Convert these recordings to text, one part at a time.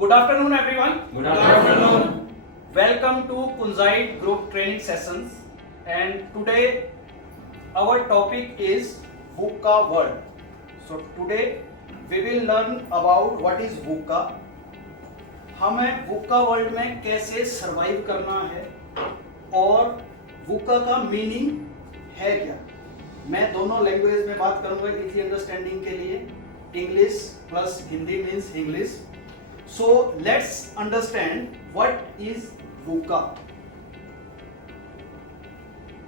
Good afternoon, everyone. Good afternoon. Welcome to Kunzite Group Training Sessions. And today our topic is VUCA word. So today we will learn about what is VUCA. हमें VUCA world में कैसे survive करना है और VUCA का meaning है क्या. मैं दोनों लैंग्वेज में बात करूंगा इजी अंडरस्टैंडिंग के लिए. English plus Hindi means English. So let's understand what is VUCA.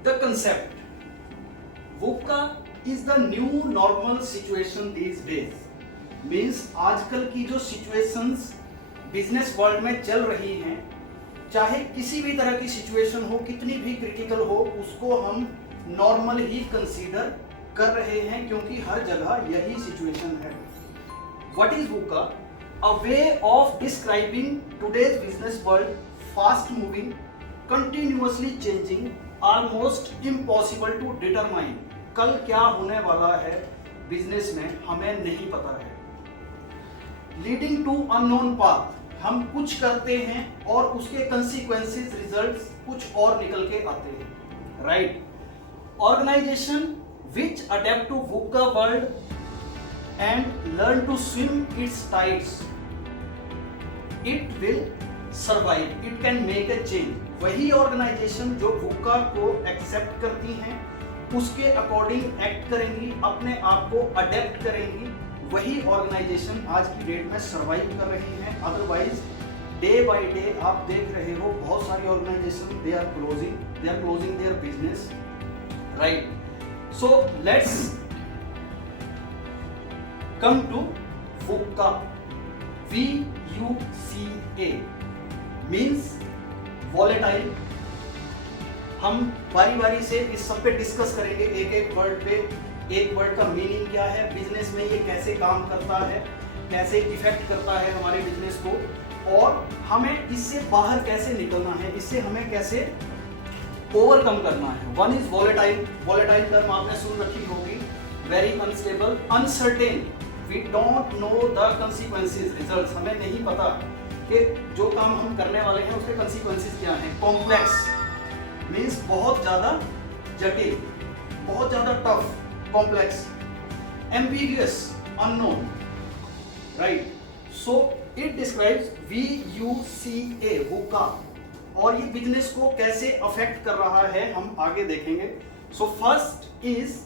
The concept. VUCA is the new normal situation these days. Means आजकल की जो situations बिजनेस वर्ल्ड में चल रही हैं, चाहे किसी भी तरह की सिचुएशन हो, कितनी भी क्रिटिकल हो, उसको हम नॉर्मल ही कंसीडर कर रहे हैं क्योंकि हर जगह यही सिचुएशन है. What is VUCA? A way of describing today's business world, fast moving, continuously changing, almost impossible to determine. कल क्या होने वाला है बिजनेस में हमें नहीं पता है. Leading to unknown path. हम कुछ करते हैं और उसके consequences, results कुछ और निकल के आते हैं. Right? Organization which adapt to VUCA world and learn to swim its tides, it will survive, it can make a change. वही ऑर्गेनाइजेशन जो VUCA को एक्सेप्ट करती हैं, उसके अकॉर्डिंग एक्ट करेंगी, अपने आप को अडेप्ट करेंगी, वही ऑर्गेनाइजेशन आज की डेट में सर्वाइव कर रही हैं. अदरवाइज डे बाय डे आप देख रहे हो बहुत सारी organization they are closing their business. Right. So let's come to VUCA. VUCA means volatile. हम बारी से इस सब पे डिस्कस करेंगे, एक वर्ड पे, एक वर्ड का मीनिंग क्या है, बिजनेस में ये कैसे काम करता है, कैसे इफेक्ट करता है हमारे बिजनेस को, और हमें इससे बाहर कैसे निकलना है, इससे हमें कैसे ओवरकम करना है. One is volatile. Volatile term आपने सुन रखी होगी. Very unstable, uncertain. We don't know the consequences, results. हमें नहीं पता कि जो काम हम करने वाले हैं उसके consequences क्या हैं. Complex means बहुत ज़्यादा जटिल, बहुत ज़्यादा tough, complex. Ambiguous, unknown, right? So it describes VUCA, VUCA. और ये बिजनेस को कैसे अफेक्ट कर रहा है हम आगे देखेंगे. So first is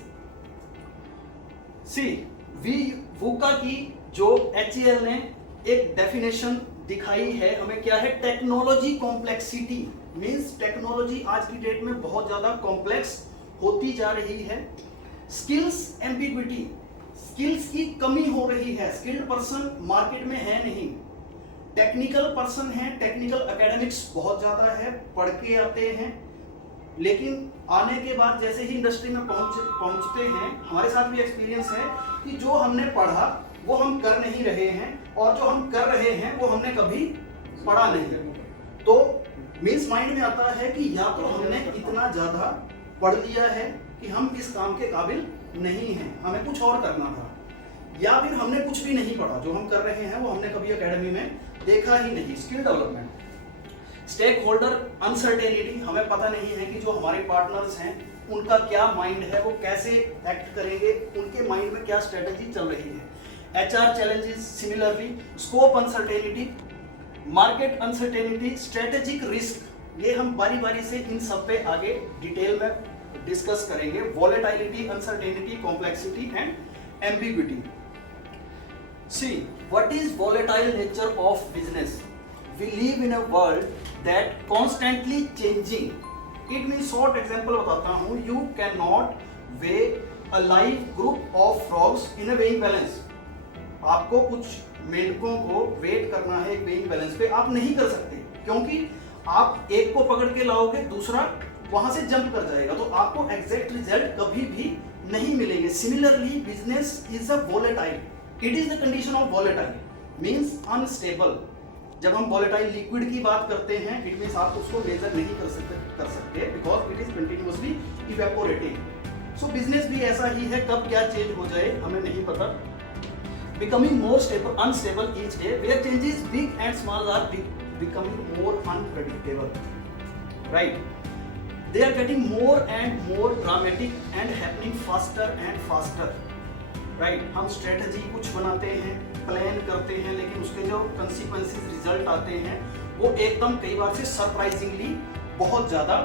see VUCA की जो HCL ने एक डेफिनेशन दिखाई है हमें क्या है. टेक्नोलॉजी कॉम्प्लेक्सिटी मींस टेक्नोलॉजी आज की डेट में बहुत ज्यादा कॉम्प्लेक्स होती जा रही है. स्किल्स एम्बिग्विटी, स्किल्स की कमी हो रही है. स्किल्ड पर्सन मार्केट में है नहीं. टेक्निकल पर्सन है, टेक्निकल एकेडमिक्स बहुत ज्यादा है, पढ़ के आते हैं, लेकिन आने के बाद जैसे ही इंडस्ट्री में पहुंचते हैं, हमारे साथ भी एक्सपीरियंस है कि जो हमने पढ़ा वो हम कर नहीं रहे हैं, और जो हम कर रहे हैं वो हमने कभी पढ़ा नहीं. तो मीन्स माइंड में आता है कि या तो हमने इतना ज़्यादा पढ़ लिया है कि हम इस काम के काबिल नहीं हैं, हमें कुछ और करना था, या फिर हमने कुछ भी नहीं पढ़ा, जो हम कर रहे हैं वो हमने कभी एकेडमी में देखा ही नहीं. Skill development. Stakeholder uncertainty, हमें पता नहीं है कि जो हमारे पार्टनर्स हैं उनका क्या माइंड है, वो कैसे एक्ट करेंगे, उनके माइंड में क्या स्ट्रेटजी चल रही है. HR challenges similarly. Scope uncertainty, market uncertainty, strategic risk, ये हम बारी से इन सब पे आगे डिटेल में डिस्कस करेंगे. Volatility, uncertainty, complexity and ambiguity. See what is volatile nature of business. We live in a world that constantly changing. It means short example बताता हूँ. You cannot weigh a live group of frogs in a weighing balance. आपको कुछ मेंढकों को wait करना है एक weighing balance पे, आप नहीं कर सकते, क्योंकि आप एक को पकड़ के लाओगे, दूसरा वहां से जंप कर जाएगा, तो आपको एग्जैक्ट रिजल्ट कभी भी नहीं मिलेंगे. Similarly business is a volatile. It is the condition of volatile means unstable. जब हम वॉलेटाइल लिक्विड की बात करते हैं, इट मींस आप उसको मेजर नहीं कर सकते because it is continuously evaporating. So business भी ऐसा ही है, कब क्या चेंज हो जाए हमें नहीं पता. becoming more stable, unstable each day, where changes big and small are becoming more unpredictable, right? They are getting more and more dramatic and happening faster and faster, right? हम स्ट्रेटजी कुछ बनाते हैं, plan करते हैं, लेकिन उसके जो consequences result आते हैं वो एकदम कई बार से सरप्राइजिंगली बहुत ज़्यादा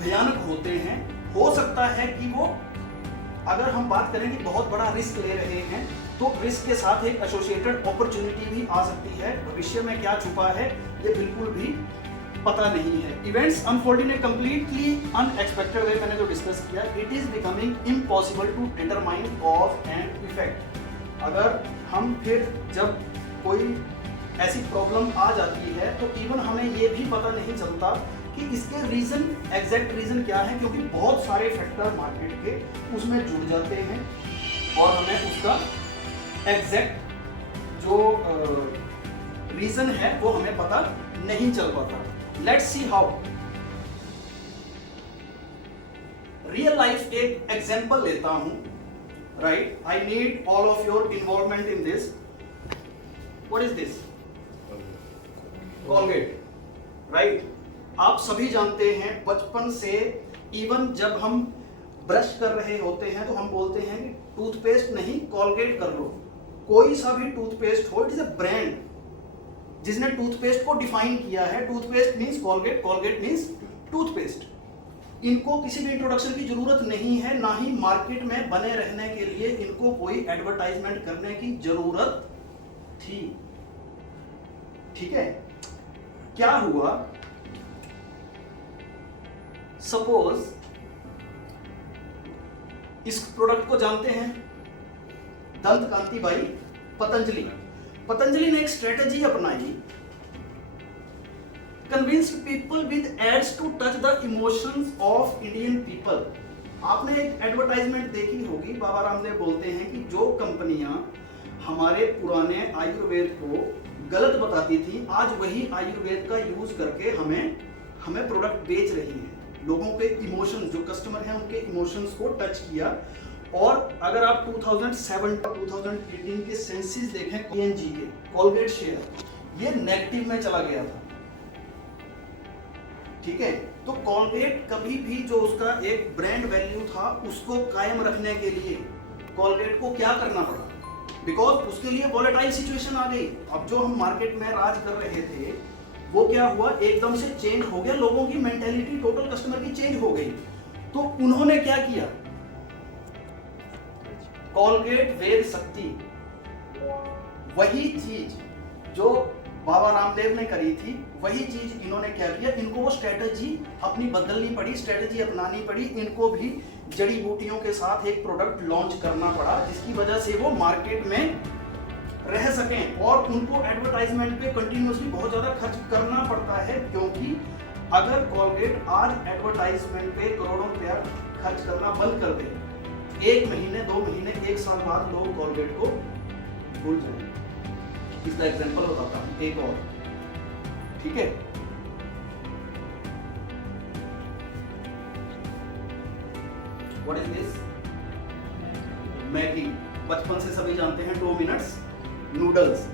भयानक होते हैं। हो सकता है कि वो, अगर हम बात करें कि बहुत बड़ा रिस्क ले रहे हैं, तो रिस्क के साथ एक एसोसिएटेड अपॉर्चुनिटी भी आ सकती है। भविष्य में क्या छुपा है ये बिल्कुल भी पता नहीं है। Events unfold in a completely unexpected way, मैंने जो डिस्कस किया, it is becoming impossible to determine cause and effect. अगर हम फिर जब कोई ऐसी प्रॉब्लम आ जाती है तो इवन हमें ये भी पता नहीं चलता कि इसके रीजन, एग्जैक्ट रीजन क्या है, क्योंकि बहुत सारे फैक्टर मार्केट के उसमें जुड़ जाते हैं और हमें उसका एग्जैक्ट जो रीजन है वो हमें पता नहीं चल पाता। Let's see how. Real life एक एग्जांपल लेता हूं, right? I need all of your involvement in this. What is this? Colgate, right? आप सभी जानते हैं बचपन से, इवन जब हम ब्रश कर रहे होते हैं तो हम बोलते हैं कि टूथपेस्ट नहीं कॉलगेट कर लो। कोई सा भी टूथपेस्ट हो, इट इज अ ब्रांड जिसने टूथपेस्ट को डिफाइन किया है। Toothpaste means Colgate, Colgate means toothpaste. इनको किसी भी इंट्रोडक्शन की जरूरत नहीं है, ना ही मार्केट में बने रहने के लिए इनको कोई एडवर्टाइजमेंट करने की जरूरत थी। ठीक है, क्या हुआ? सपोज इस प्रोडक्ट को जानते हैं, दंत कांति बाई पतंजलि। पतंजलि ने एक स्ट्रेटजी अपनाई, convinced people with ads to touch the emotions of Indian people. आपने एक एडवर्टाइजमेंट देखी होगी, बाबा रामदेव बोलते हैं कि जो कंपनियां हमारे पुराने आयुर्वेद को गलत बताती थी, आज वही आयुर्वेद का यूज करके हमें प्रोडक्ट बेच रही है। लोगों के इमोशंस, जो कस्टमर हैं उनके इमोशंस को टच किया। और अगर आप 2018 के सेंसिस देखें पीएनजी के, कॉलगेट शेयर ये नेगेटिव में चला गया था। ठीक है, तो कॉलगेट कभी भी जो उसका एक ब्रांड वैल्यू था उसको कायम रखने के लिए कॉलगेट को क्या करना पड़ा? बिकॉज उसके लिए वॉलेटाइल सिचुएशन आ गई। अब जो हम मार्केट में राज कर रहे थे वो क्या हुआ, एकदम से चेंज हो गया, लोगों की मेंटेलिटी टोटल कस्टमर की चेंज हो गई। तो उन्होंने क्या किया? कॉलगेट वेद शक्ति, वही चीज जो बाबा रामदेव ने करी थी, वही चीज इन्होंने क्या किया, इनको वो स्ट्रेटजी अपनी बदलनी पड़ी, स्ट्रेटजी अपनानी पड़ी। इनको भी जड़ी बूटियों के साथ एक प्रोडक्ट लॉन्च करना पड़ा, जिसकी वजह से वो मार्केट में रह सकें। और उनको एडवर्टाइजमेंट पे कंटिन्यूअसली बहुत ज्यादा खर्च करना पड़ता है, क्योंकि अगर कॉलगेट आज एडवर्टाइजमेंट पे करोड़ों रुपया खर्च करना बंद कर दे, 1 महीने 2 महीने 1 साल बाद लोग कॉलगेट को भूल जाएंगे। इसका एग्जांपल बताता हूं एक और। ठीक है, व्हाट इज दिस? मैगी। बचपन से सभी जानते हैं 2 मिनट्स नूडल्स।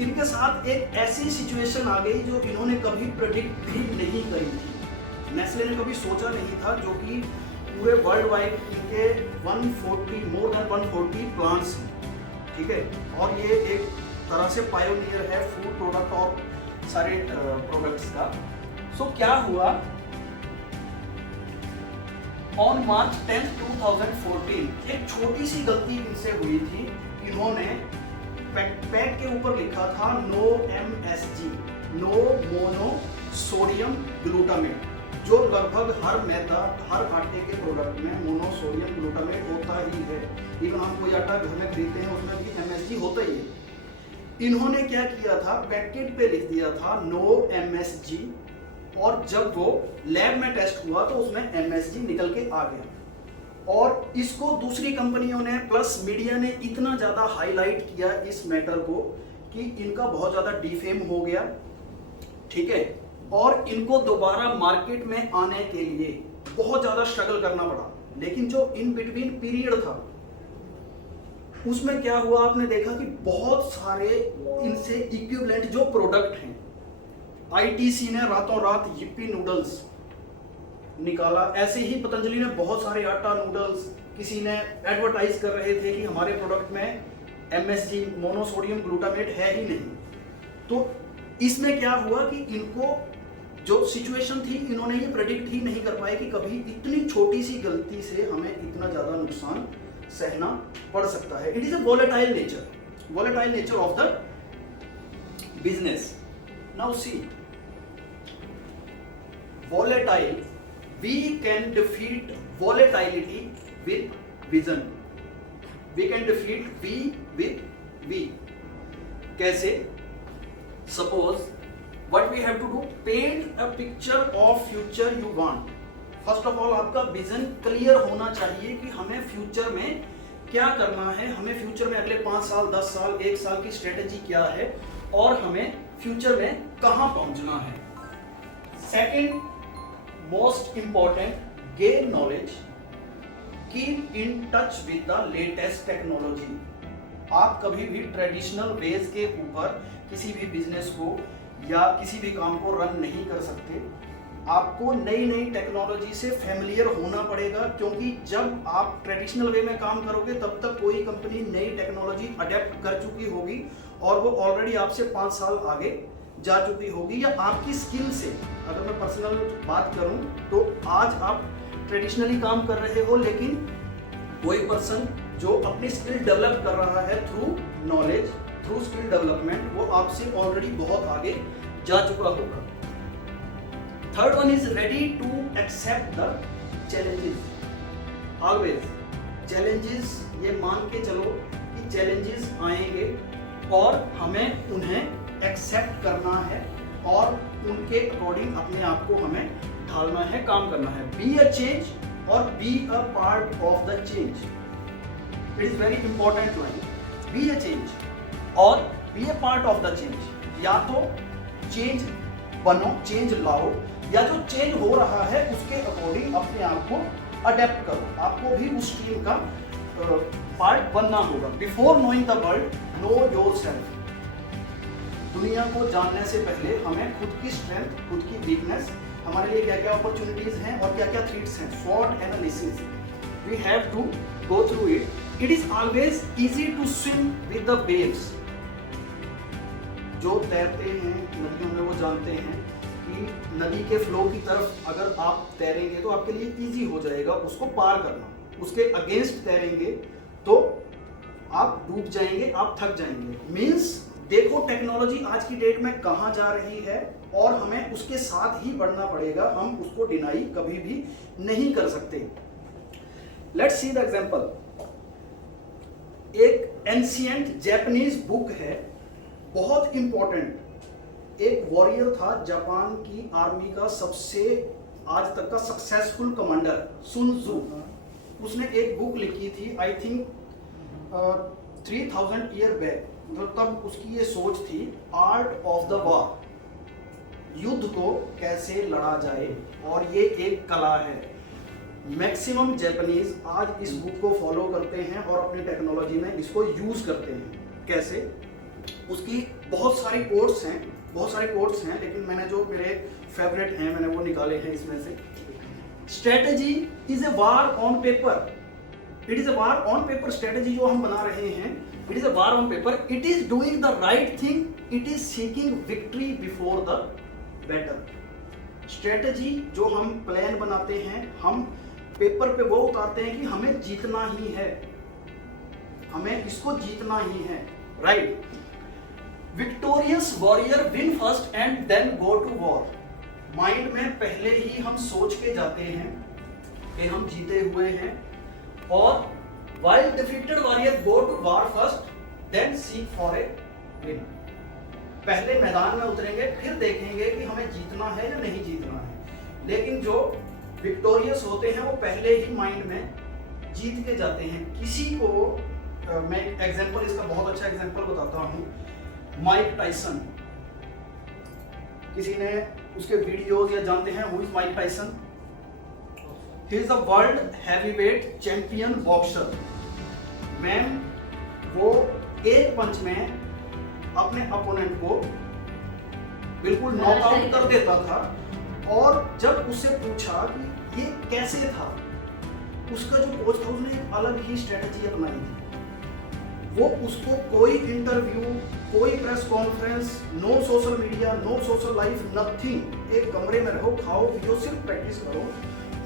इनके साथ एक ऐसी सिचुएशन आ गई जो इन्होंने कभी प्रेडिक्ट भी नहीं करी थी। नेस्ले ने कभी सोचा नहीं था, जो कि पूरे वर्ल्ड वाइड इनके 140 मोर देन 140 प्लांट्स हैं। ठीक है, और ये एक तरह से पायोनियर है फूड प्रोडक्ट और सारे प्रोडक्ट्स का। सो क्या हुआ, ऑन मार्च 10, 2014 एक छोटी सी गलती इनसे हुई थी। इन्होंने पैक के ऊपर लिखा था no MSG, no monosodium glutamate, जो लगभग हर मैदा, हर आटे के प्रोडक्ट में मोनोसोडियम ग्लूटामेट होता ही है। इवन हम कोई आटा घर में खरीदते हैं उसमें भी MSG होता ही है। इन्होंने क्या किया था, पैकेट पे लिख दिया था नो MSG, और जब वो लैब में टेस्ट हुआ तो उसमें MSG निकल के आ गया। और इसको दूसरी कंपनियों ने प्लस मीडिया ने इतना ज्यादा हाईलाइट किया इस मैटर को कि इनका बहुत ज्यादा डिफेम हो गया। ठीक है, और इनको दोबारा मार्केट में आने के लिए बहुत ज्यादा स्ट्रगल करना पड़ा। लेकिन जो इन बिटवीन पीरियड था, उसमें क्या हुआ, आपने देखा कि बहुत सारे इनसे इक्विवेलेंट जो प्रोडक्ट हैं, आईटीसी ने रातों रात यिप्पी नूडल्स निकाला, ऐसे ही पतंजलि ने बहुत सारे आटा नूडल्स, किसी ने एडवर्टाइज कर रहे थे कि हमारे प्रोडक्ट में एमएसजी मोनोसोडियम ग्लूटामेट है ही नहीं। तो इसमें क्या हुआ कि इनको जो सिचुएशन थी, इन्होंने ये प्रेडिक्ट ही नहीं कर पाए कि कभी इतनी छोटी सी गलती से हमें इतना ज्यादा नुकसान सहना पड़ सकता है। It is a volatile nature of the business. Now see, volatile, we can defeat volatility with vision. We can defeat V with V. कैसे? Suppose what we have to do, paint a picture of future you want. First of all आपका vision clear होना चाहिए कि हमें future में क्या करना है, हमें फ्यूचर में अगले 5 साल, 10 साल, 1 साल की स्ट्रेटेजी क्या है और हमें फ्यूचर में कहां पहुंचना है। Second most important, gain knowledge, keep in touch with the latest technology. आप कभी भी ट्रेडिशनल वेज के ऊपर किसी भी बिजनेस को या किसी भी काम को रन नहीं कर सकते। आपको नई नई टेक्नोलॉजी से फैमिलियर होना पड़ेगा, क्योंकि जब आप ट्रेडिशनल वे में काम करोगे तब तक कोई कंपनी नई टेक्नोलॉजी अडेप्ट कर चुकी होगी और वो ऑलरेडी आपसे 5 साल आगे जा चुकी होगी। या आपकी स्किल से, अगर मैं पर्सनल बात करूं तो आज आप ट्रेडिशनली काम कर रहे हो, लेकिन कोई पर्सन जो अपनी स्किल डेवलप कर रहा है through knowledge, through skill development, वो आपसे ऑलरेडी बहुत आगे जा चुका होगा। Third one is ready to accept the challenges. Always challenges, ये मान के चलो कि चैलेंजेस आएंगे और हमें उन्हें एक्सेप्ट करना है और उनके अकॉर्डिंग अपने आप को हमें ढालना है, काम करना है। बी अ चेंज और be a part of the change. It is very important line. Be a change और be a part of the change. या तो चेंज बनो, चेंज लाओ, या जो चेंज हो रहा है उसके अकॉर्डिंग अपने आप को अडेप्ट करो। आपको भी उस टीम का पार्ट बनना होगा। Before knowing the world, no yourself. दुनिया को जानने से पहले हमें खुद की स्ट्रेंथ, खुद की वीकनेस, हमारे लिए क्या क्या अपॉर्चुनिटीज हैं और क्या क्या थ्रेट्स हैं, स्वॉट analysis, we have to go through it. It is always easy to swim with the waves. जो तैरते हैं नदियों में वो जानते हैं कि नदी के फ्लो की तरफ अगर आप तैरेंगे तो आपके लिए इजी हो जाएगा उसको पार करना। उसके अगेंस्ट तैरेंगे तो आप डूब जाएंगे, आप थक जाएंगे। मींस देखो टेक्नोलॉजी आज की डेट में कहां जा रही है और हमें उसके साथ ही बढ़ना पड़ेगा, हम उसको डिनाई कभी भी नहीं कर सकते। Let's see the example. एक एंशिएंट जैपनीज बुक है, बहुत इंपॉर्टेंट। एक वॉरियर था जापान की आर्मी का, सबसे आज तक का सक्सेसफुल कमांडर, सुन त्सू। उसने एक बुक लिखी थी, आई थिंक 3000 ईयर बैक। तो तब उसकी ये सोच थी, आर्ट ऑफ द वॉर, युद्ध को कैसे लड़ा जाए, और ये एक कला है। मैक्सिमम जैपनीज आज इस बुक को फॉलो करते हैं और अपनी टेक्नोलॉजी में इसको यूज करते हैं। कैसे? उसकी बहुत सारी कोट्स हैं, लेकिन मैंने जो मेरे फेवरेट हैं मैंने वो निकाले हैं इसमें से। Strategy is a war on paper. It is a war on paper. Strategy जो हम बना रहे हैं, it is a war on paper. It is doing the right thing, it is seeking victory before the battle. Strategy जो हम plan बनाते हैं, हम पेपर पे वो उतारते हैं कि हमें जीतना ही है, हमें इसको जीतना ही है, right. Victorious warrior win first and then go to war. Mind में पहले ही हम सोच के जाते हैं कि हम जीते हुए हैं, और while defeated warrior go to war first then seek for a win। पहले मैदान में उतरेंगे, फिर देखेंगे कि हमें जीतना है या नहीं जीतना है। लेकिन जो विक्टोरियस होते हैं वो पहले ही माइंड में जीत के जाते हैं। किसी को मैं एग्जांपल, इसका बहुत अच्छा एग्जांपल बताता हूँ। माइक टाइसन, किसी ने उसके वीडियोस या जानते हैं who is Mike Tyson? He is the world heavyweight champion boxer. Man वो एक पंच में अपने अपोनेंट को बिल्कुल नॉकआउट कर देता था। और जब उससे पूछा कि ये कैसे था, उसका जो कोच था उसने एक अलग ही स्ट्रेटजी अपनाई थी। वो उसको कोई इंटरव्यू, कोई press conference, no social media, no social life, nothing, एक कमरे में रहो, खाओ पियो, सिर्फ प्रैक्टिस करो,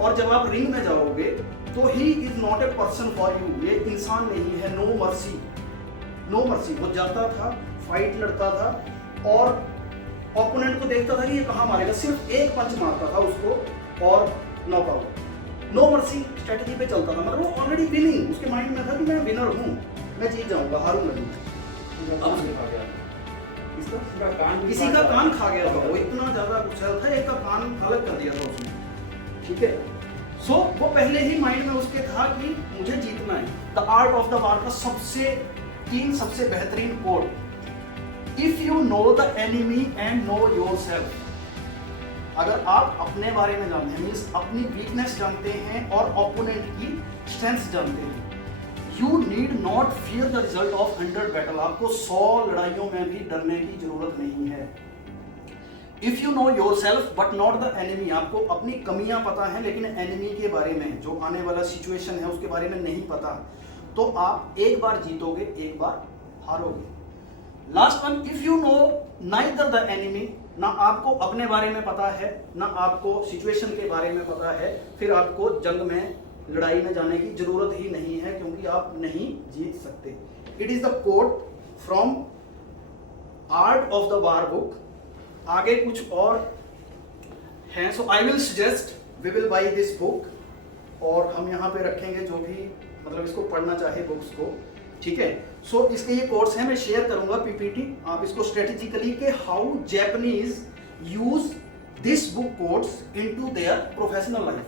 और जब आप रिंग में जाओगे तो he is not a person for you, ये इंसान नहीं है, नो मर्सी, नो मर्सी। वो जाता था, फाइट लड़ता था और ओपोनेंट को देखता था कि ये कहाँ मारेगा, सिर्फ एक पंच मारता था उसको और नॉकआउट। नो मर्सी स्ट्रेटजी पे चलता था, मतलब वो ऑलरेडी विनिंग, उसके माइंड में था कि मैं विनर हूँ, मैं जीत जाऊंगा, हारूंगा नहीं। किसी का कान खा गया था, वो इतना ज्यादा गुस्सा था, एक का कान अलग कर दिया था उसने, ठीक है। सो वो पहले ही माइंड में उसके था कि मुझे जीतना है। द आर्ट ऑफ द वार का सबसे बेहतरीन code, if you know the enemy and no yourself. अगर आप अपने बारे में जानते हैं, मींस अपनी वीकनेस जानते हैं और ओपोनेंट की स्ट्रेंथ जानते हैं, you need not fear the result of 100 battle. आपको 100 लड़ाइयों में भी डरने की जरूरत नहीं है। If you know your self but not the enemy, आपको अपनी कमियां पता है लेकिन एनिमी के बारे में, जो आने वाला सिचुएशन है उसके बारे में नहीं पता, तो आप एक बार जीतोगे, एक बार हारोगे। Last one, if you know neither the enemy, ना आपको अपने बारे में पता है ना आपको सिचुएशन के बारे में पता है, फिर आपको जंग में, लड़ाई में जाने की जरूरत ही नहीं है, क्योंकि आप नहीं जीत सकते। It is the quote from art of the war book. आगे कुछ और हैं, so I will suggest we will buy this book, और हम यहाँ पे रखेंगे जो भी मतलब इसको पढ़ना चाहे बुक्स को, ठीक है। सो इसके ये कोर्स हैं, मैं शेयर करूंगा पीपीटी, आप इसको स्ट्रेटेजिकली के how Japanese use this book codes into their professional life.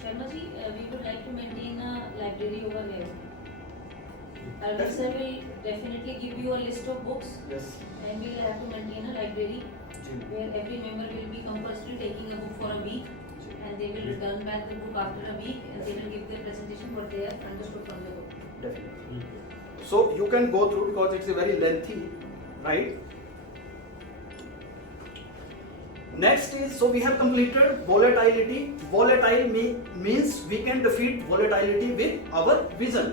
Sharma ji, we would like to maintain a library over here. Our sir will definitely give you a list of books. Yes. And we will have to maintain a library where every member will be compulsory taking a book for a week, and they will return back the book after a week, and they will give their presentation what they have understood from the book. Definitely. So you can go through because it's a very lengthy, right? Next is, so we have completed volatility. Volatile means we can defeat volatility with our vision,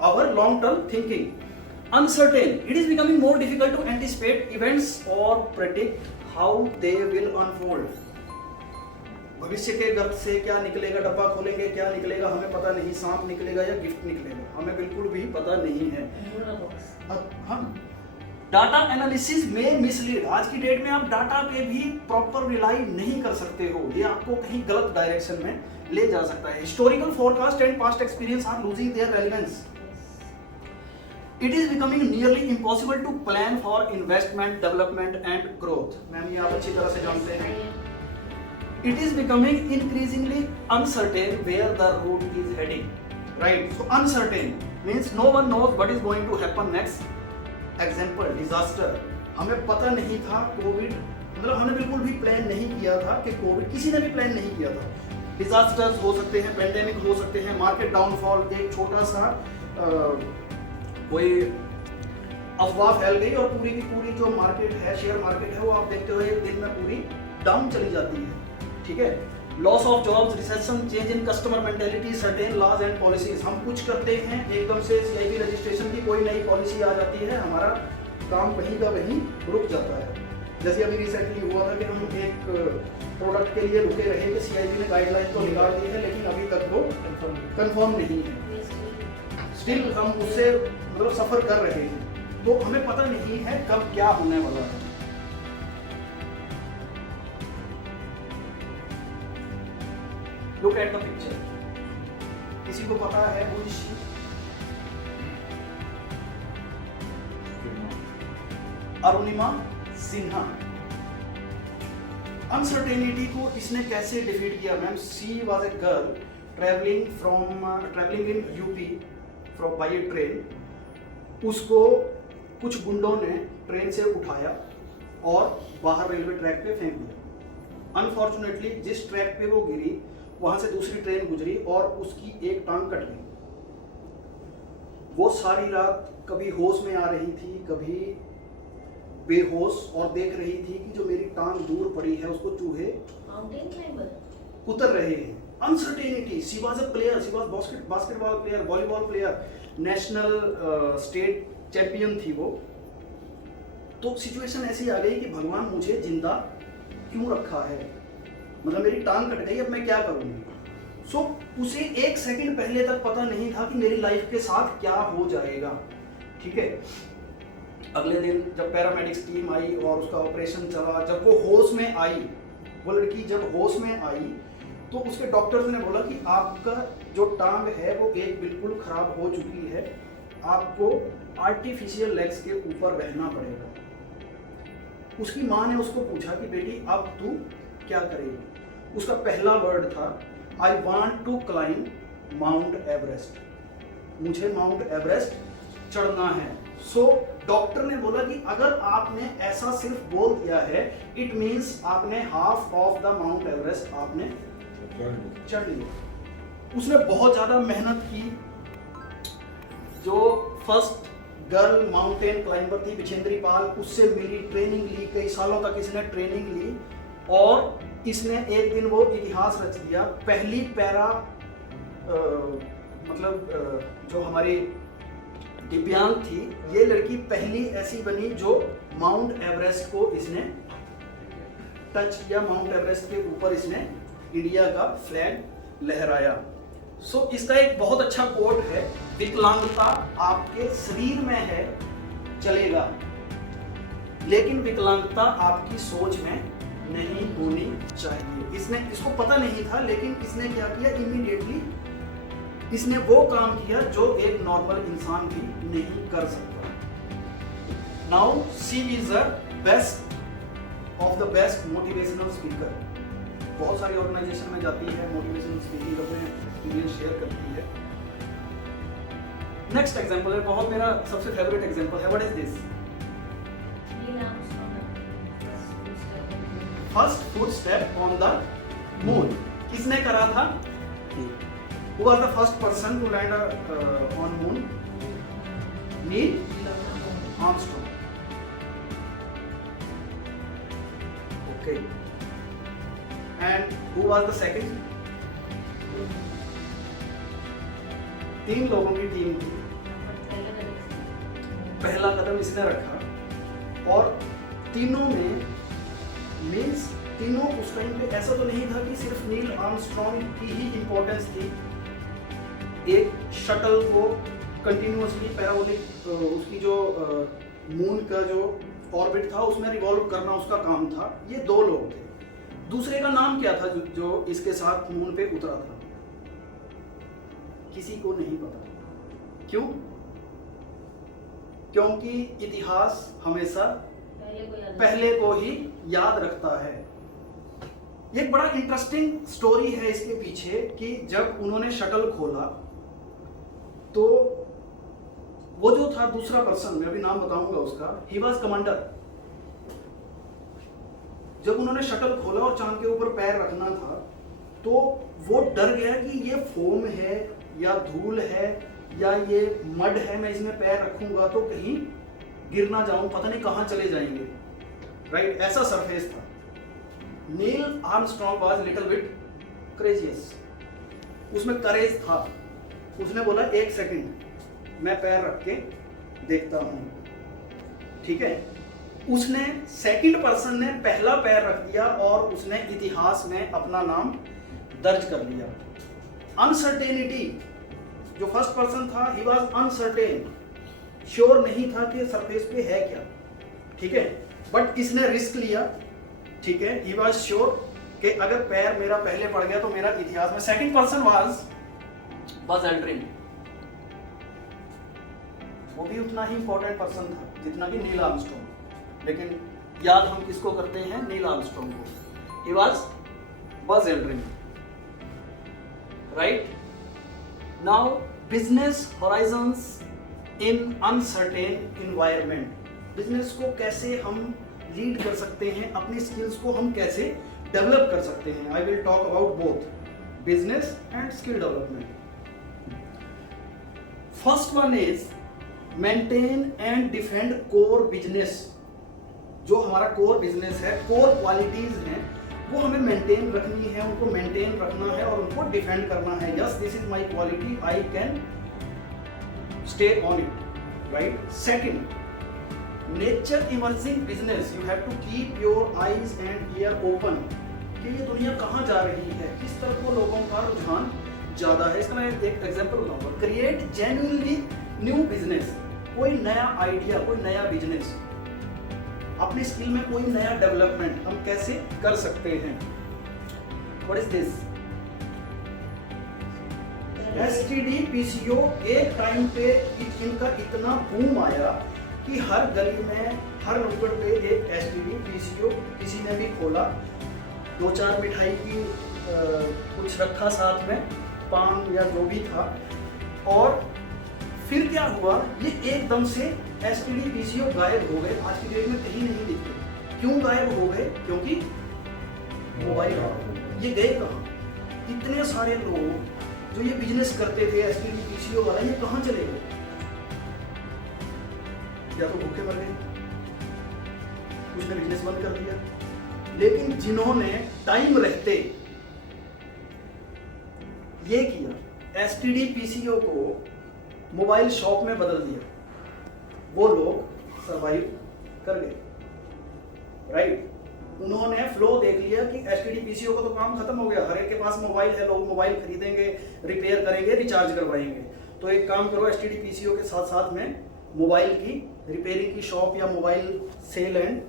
our long-term thinking. Uncertain, it is becoming more difficult to anticipate events or predict how they will unfold. भविष्य के गर्त से क्या निकलेगा, डब्बा खोलेंगे क्या निकलेगा हमें पता नहीं, सांप निकलेगा या गिफ्ट निकलेगा हमें बिल्कुल भी पता नहीं है। हाँ, डाटा एनालिसिस में मिसलीड, आज की डेट में आप डाटा पे भी प्रॉपर रिलाई नहीं कर सकते हो, ये आपको कहीं गलत डायरेक्शन में ले जा सकता है। Historical forecast and past experience are losing their relevance. It is becoming nearly impossible to plan for investment, development and growth. Ma'am ये आप अच्छी तरह से जानते हैं। It is becoming increasingly uncertain where the route is heading, right. So uncertain means no one knows what is going to happen next. Example, disaster, हमें पता नहीं था कोविड, मतलब हमने बिल्कुल भी प्लान नहीं किया था कि कोविड, किसी ने भी प्लान नहीं किया था। डिजास्टर्स हो सकते हैं, पेंडेमिक हो सकते हैं, मार्केट डाउनफॉल, एक छोटा सा कोई अफवाह फैल गई और पूरी की पूरी जो मार्केट है, शेयर मार्केट है, वो आप देखते हो एक दिन में पूरी डाउन चली जाती है, ठीक है। Loss of jobs, recession, change in customer mentality, certain laws and policies. हम कुछ करते हैं, एकदम से CIB रजिस्ट्रेशन की कोई नई पॉलिसी आ जाती है, हमारा काम वहीं का वहीं रुक जाता है। जैसे अभी रिसेंटली हुआ था कि हम एक प्रोडक्ट के लिए रुके रहे कि CIB ने गाइडलाइन तो निकाल दी है लेकिन अभी तक वो कंफर्म नहीं है, स्टिल हम उससे मतलब सफर कर रहे हैं, तो हमें पता नहीं है कब क्या होने वाला है। Look at the picture. किसी को पता है who is she? Arunima Sinha. Uncertainty को इसने कैसे डिफीट किया ma'am? She was a girl travelling in UP from by A train. उसको कुछ गुंडों ने ट्रेन से उठाया और बाहर रेलवे ट्रैक पे फेंक दिया। अनफॉर्चुनेटली जिस ट्रैक पे वो गिरी वहां से दूसरी ट्रेन गुजरी और उसकी एक टांग कट गई। वो सारी रात कभी होश में आ रही थी, कभी बेहोश, और देख रही थी कि जो मेरी टांग दूर पड़ी है उसको चूहे माउंटेन क्लाइंबर उतर रहे हैं। Uncertainty, she was a player, she was basketball player, volleyball player, national state champion थी वो। तो सिचुएशन ऐसी आ गई कि भगवान मुझे जिंदा क्यों रखा है, मतलब मेरी टांग कट गई, अब मैं क्या करूंगी। सो उसे एक सेकंड पहले तक पता नहीं था कि मेरी लाइफ के साथ क्या हो जाएगा। ठीक है, अगले दिन जब पैरामेडिक्स टीम आई और उसका ऑपरेशन चला, जब वो होश में आई, वो लड़की जब होश में आई तो उसके डॉक्टर्स ने बोला कि आपका जो टांग है वो एक बिल्कुल खराब हो चुकी है, आपको आर्टिफिशियल लेग्स के ऊपर रहना पड़ेगा। उसकी माँ ने उसको पूछा कि बेटी अब तू क्या करेगी। उसका पहला वर्ड था I want to climb Mount Everest, मुझे माउंट एवरेस्ट चढ़ना है। सो डॉक्टर ने बोला कि अगर आपने ऐसा सिर्फ बोल दिया है, इट मींस आपने half of the mount Everest आपने चढ़ लिया। उसने बहुत ज्यादा मेहनत की। जो फर्स्ट गर्ल माउंटेन क्लाइंबर थी विजेंद्री पाल, उससे मिली, ट्रेनिंग ली, कई सालों तक इसने ट्रेनिंग ली और इसने एक दिन वो इतिहास रच दिया। पहली जो हमारी दिव्यांग थी, ये लड़की पहली ऐसी बनी जो माउंट एवरेस्ट को इसने टच किया, माउंट एवरेस्ट के ऊपर इसने इंडिया का फ्लैग लहराया। सो इसका एक बहुत अच्छा कोट है, विकलांगता आपके शरीर में है चलेगा, लेकिन विकलांगता आपकी सोच में नहीं होनी चाहिए। इसने इसको पता नहीं था, लेकिन इसने क्या किया, इमीडिएटली इसने वो काम किया जो एक नॉर्मल इंसान भी नहीं कर सकता। Now she is a best of the best motivational speaker. बहुत सारी ऑर्गेनाइजेशन में जाती है, मोटिवेशनल स्पीकिंग अपने एक्सपीरियंस शेयर करती है। नेक्स्ट एग्जांपल है, बहुत मेरा सबसे फेवरेट एग्जांपल है, what is this? First foot step on the moon. किसने करा था? Who was the first person to land on moon? Neil Armstrong. Okay. And who was the second? 3 लोगों की टीम थी। पहला कदम इसने रखा और तीनों में मीन्स तीनों उस टाइम पे ऐसा तो नहीं था कि सिर्फ नील आर्मस्ट्रॉन्ग की ही इंपॉर्टेंस थी। एक शटल को कंटिन्यूअसली पैराबोलिक उसकी जो मून का जो ऑर्बिट था उसमें रिवॉल्व करना उसका काम था। ये 2 लोग थे। दूसरे का नाम क्या था जो इसके साथ मून पे उतरा था? किसी को नहीं पता। क्यों? क्योंकि इतिहास हमेशा पहले को ही याद रखता है। एक बड़ा इंटरेस्टिंग स्टोरी है इसके पीछे कि जब उन्होंने शटल खोला तो वो जो था दूसरा पर्सन, मैं अभी नाम बताऊंगा उसका, ही वाज कमांडर। जब उन्होंने शटल खोला और चांद के ऊपर पैर रखना था तो वो डर गया कि ये फोम है या धूल है या ये मड है, मैं इसमें पैर रखूंगा तो कहीं गिर ना जाऊं, पता नहीं कहां चले जाएंगे। राइट, ऐसा सरफेस था। Neil Armstrong was little bit courageous, उसमें करेज था। उसने बोला 1 सेकंड मैं पैर रख के देखता हूं। ठीक है, उसने सेकंड पर्सन ने पहला पैर रख दिया और उसने इतिहास में अपना नाम दर्ज कर लिया। अनसर्टेनिटी, जो फर्स्ट पर्सन था ही वाज अनसर्टेन, श्योर नहीं था कि सरफेस पे है क्या। ठीक है, बट इसने रिस्क लिया। ठीक है, ही वाज श्योर कि अगर पैर मेरा पहले पड़ गया तो मेरा इतिहास में। Second person was Buzz Aldrin, वो भी उतना ही इंपॉर्टेंट पर्सन था जितना कि नील आर्मस्ट्रॉन्ग, लेकिन याद हम किसको करते हैं? नील आर्मस्ट्रॉन्ग को। He was Buzz Aldrin. Right, now business horizons in uncertain environment. Business को कैसे हम लीड कर सकते हैं, अपनी स्किल्स को हम कैसे डेवलप कर सकते हैं। I will talk about both business and skill development. First one is maintain and defend core business. जो हमारा कोर बिजनेस है, कोर क्वालिटीज हैं, वो हमें मेंटेन रखनी है, उनको मेंटेन रखना है और उनको डिफेंड करना है। Yes, this is my quality, I can stay on it, right. Second, nature emerging business, you have to keep your eyes and ear open कि ये दुनिया कहाँ जा रही है, किस तरफ को लोगों का रुझान ज्यादा है। इसका मैं एक एग्जांपल बताऊंगा। क्रिएट जेन्युइनली न्यू बिजनेस, कोई नया आइडिया, कोई नया बिजनेस, अपनी स्किल में कोई नया डेवलपमेंट हम कैसे कर सकते हैं। What is this? STD PCO एक टाइम पे इनका इतना बूम आया कि हर गली में, हर नुक्कड़ पे एक एसटीडी पीसीओ किसी ने भी खोला। 2-4 मिठाई की कुछ रखा साथ में, पान या जो भी था। और फिर क्या हुआ, ये एकदम से एसटीडी पीसीओ गायब हो गए। आज की डेट में कहीं नहीं दिखते। क्यों गायब हो गए? क्योंकि मोबाइल। ये गए कहाँ? इतने सारे लोग जो ये बिजनेस करते थे एसटीडी पीसीओ वाला, ये कहाँ चले गए? या तो भूखे मर गए, कुछ ने बिजनेस बंद कर दिया। लेकिन जिन्होंने टाइम रहते ये किया, एसटीडी पीसीओ को मोबाइल शॉप में बदल दिया, वो लोग सरवाइव कर गए, राइट। उन्होंने फ्लो देख लिया कि एसटीडी पीसीओ का तो काम खत्म हो गया, हर एक के पास मोबाइल है, लोग मोबाइल खरीदेंगे, रिपेयर करेंगे, रिचार्ज करवाएंगे। तो एक काम करो, एसटीडी पीसीओ के साथ साथ में मोबाइल की रिपेयरिंग की शॉप या मोबाइल सेल एंड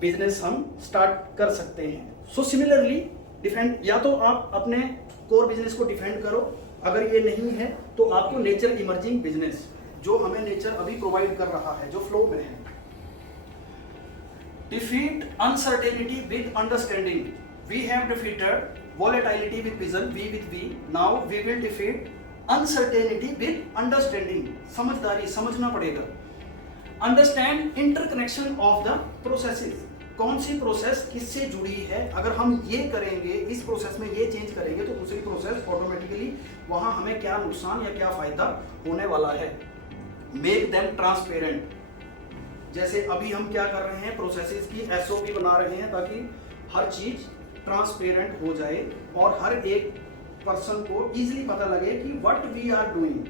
बिजनेस हम स्टार्ट कर सकते हैं। सो सिमिलरली डिफेंड, या तो आप अपने कोर बिजनेस को डिफेंड करो, अगर ये नहीं है तो आपको नेचर इमर्जिंग बिजनेस, जो हमें नेचर अभी प्रोवाइड कर रहा है, जो फ्लो में है। Defeat uncertainty with understanding, we have defeated volatility with vision, we with we, now we will defeat uncertainty with understanding. समझदारी, समझना पड़ेगा। Understand interconnection of the processes, कौन सी प्रोसेस किससे जुड़ी है। अगर हम ये करेंगे, इस प्रोसेस में ये चेंज करेंगे तो दूसरी प्रोसेस ऑटोमेटिकली वहां हमें क्या नुकसान या क्या फायदा होने वाला है। मेक देम ट्रांसपेरेंट, जैसे अभी हम क्या कर रहे हैं, प्रोसेसेस की एसओपी बना रहे हैं ताकि हर चीज ट्रांसपेरेंट हो जाए और हर एक पर्सन को इजीली पता लगे कि व्हाट वी आर डूइंग,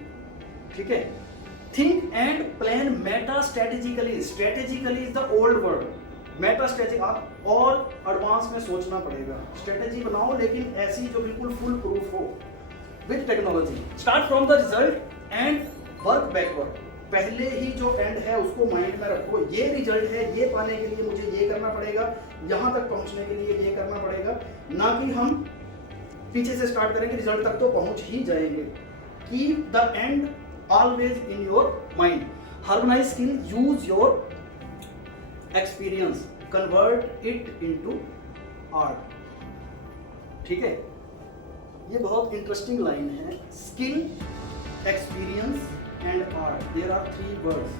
ठीक है। Think and plan Meta strategically, strategically is the old word, Meta strategy, आप और एडवांस में सोचना पड़ेगा। स्ट्रेटेजी बनाओ लेकिन ऐसी जो बिल्कुल फुल प्रूफ हो with technology. Start from the result and work backward, पहले ही जो एंड है उसको माइंड में रखो। ये रिजल्ट है, ये पाने के लिए मुझे ये करना पड़ेगा, यहाँ तक पहुँचने के लिए ये करना पड़ेगा, ना कि हम पीछे से स्टार्ट करेंगे, रिजल्ट तक तो पहुँच ही जाएंगे। Keep the end always in your mind. Harmonize skill, use your experience, convert it into art, ठीक है। ये बहुत इंटरेस्टिंग लाइन है। Skill, experience and art, there are 3 words.